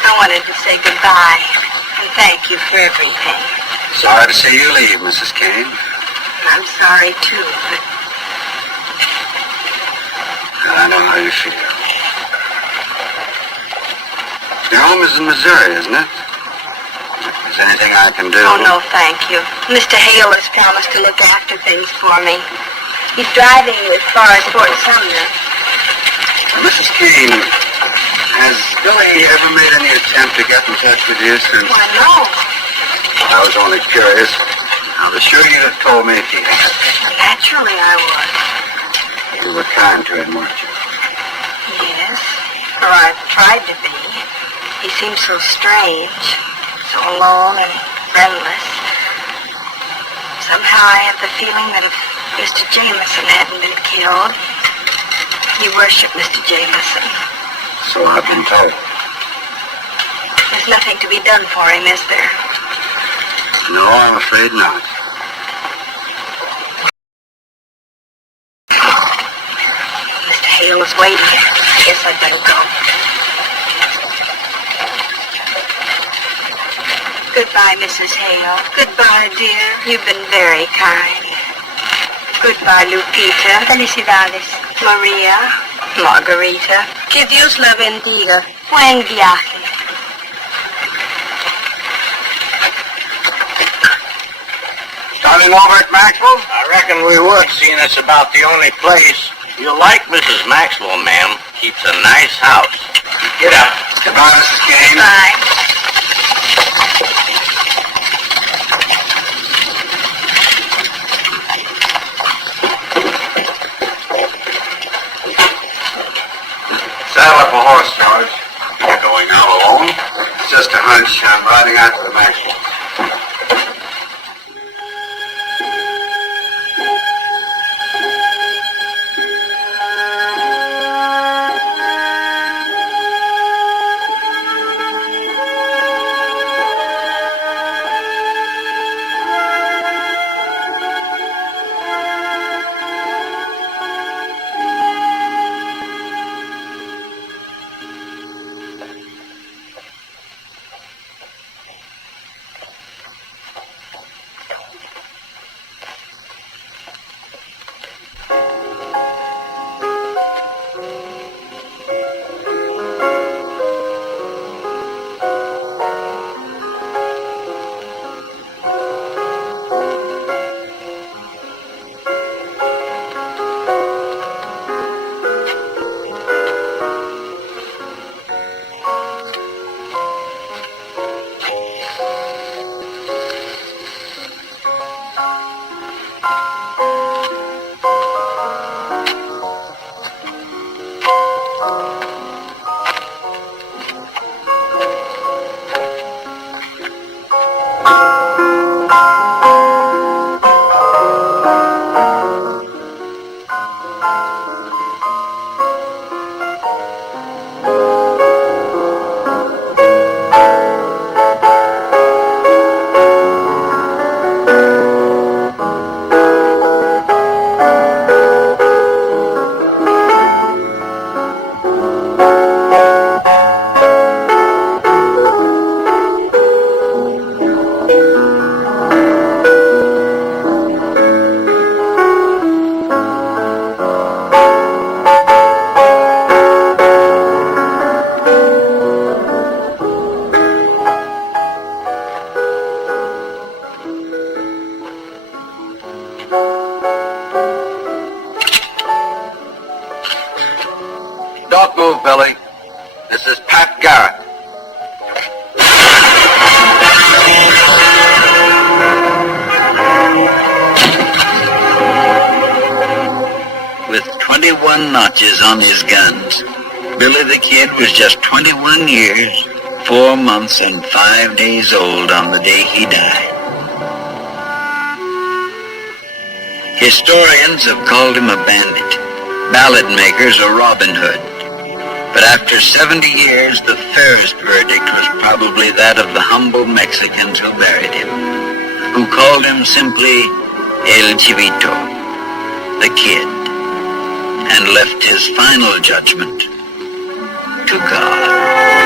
I wanted to say goodbye and thank you for everything. sorry to see you leave, Mrs. Kane. I'm sorry, too, but I know how you feel. Your home is in Missouri, isn't it? Is there anything I can do? oh, no, thank you. Mr. Hale has promised to look after things for me. He's driving you as far as Fort Sumner. Mrs. Kane, has Billy ever made any attempt to get in touch with you since? Why, no. I was only curious. I was sure you'd have told me if he had. Naturally, I would. You were kind to him, weren't you? Yes, or I've tried to be. He seems so strange, so alone and friendless. Somehow I have the feeling that if Mr. Jameson hadn't been killed, he worshipped Mr. Jameson. So I've been told. There's nothing to be done for him, is there? No, I'm afraid not. Mr. Hale is waiting. I guess I'd better go. Goodbye, Mrs. Hale. Goodbye, dear. You've been very kind. Goodbye, Lupita. Felicidades. Maria. Margarita. Que Dios la bendiga. Buen viaje. Starting over at Maxwell? I reckon we would, seeing it's about the only place. You'll like Mrs. Maxwell, ma'am. Keeps a nice house. Get up. Goodbye, Mrs. Kane. Bye. Saddle up a horse, George. You're going out alone? It's just a hunch. I'm riding out to the Maxwell. Don't move, Billy. This is Pat Garrett. With 21 notches on his guns, Billy the Kid was just 21 years, 4 months, and 5 days old on the day he died. Historians have called him a bandit, ballad makers a Robin Hood. But after 70 years, the fairest verdict was probably that of the humble Mexicans who buried him, who called him simply El Chivito, the Kid, and left his final judgment to God.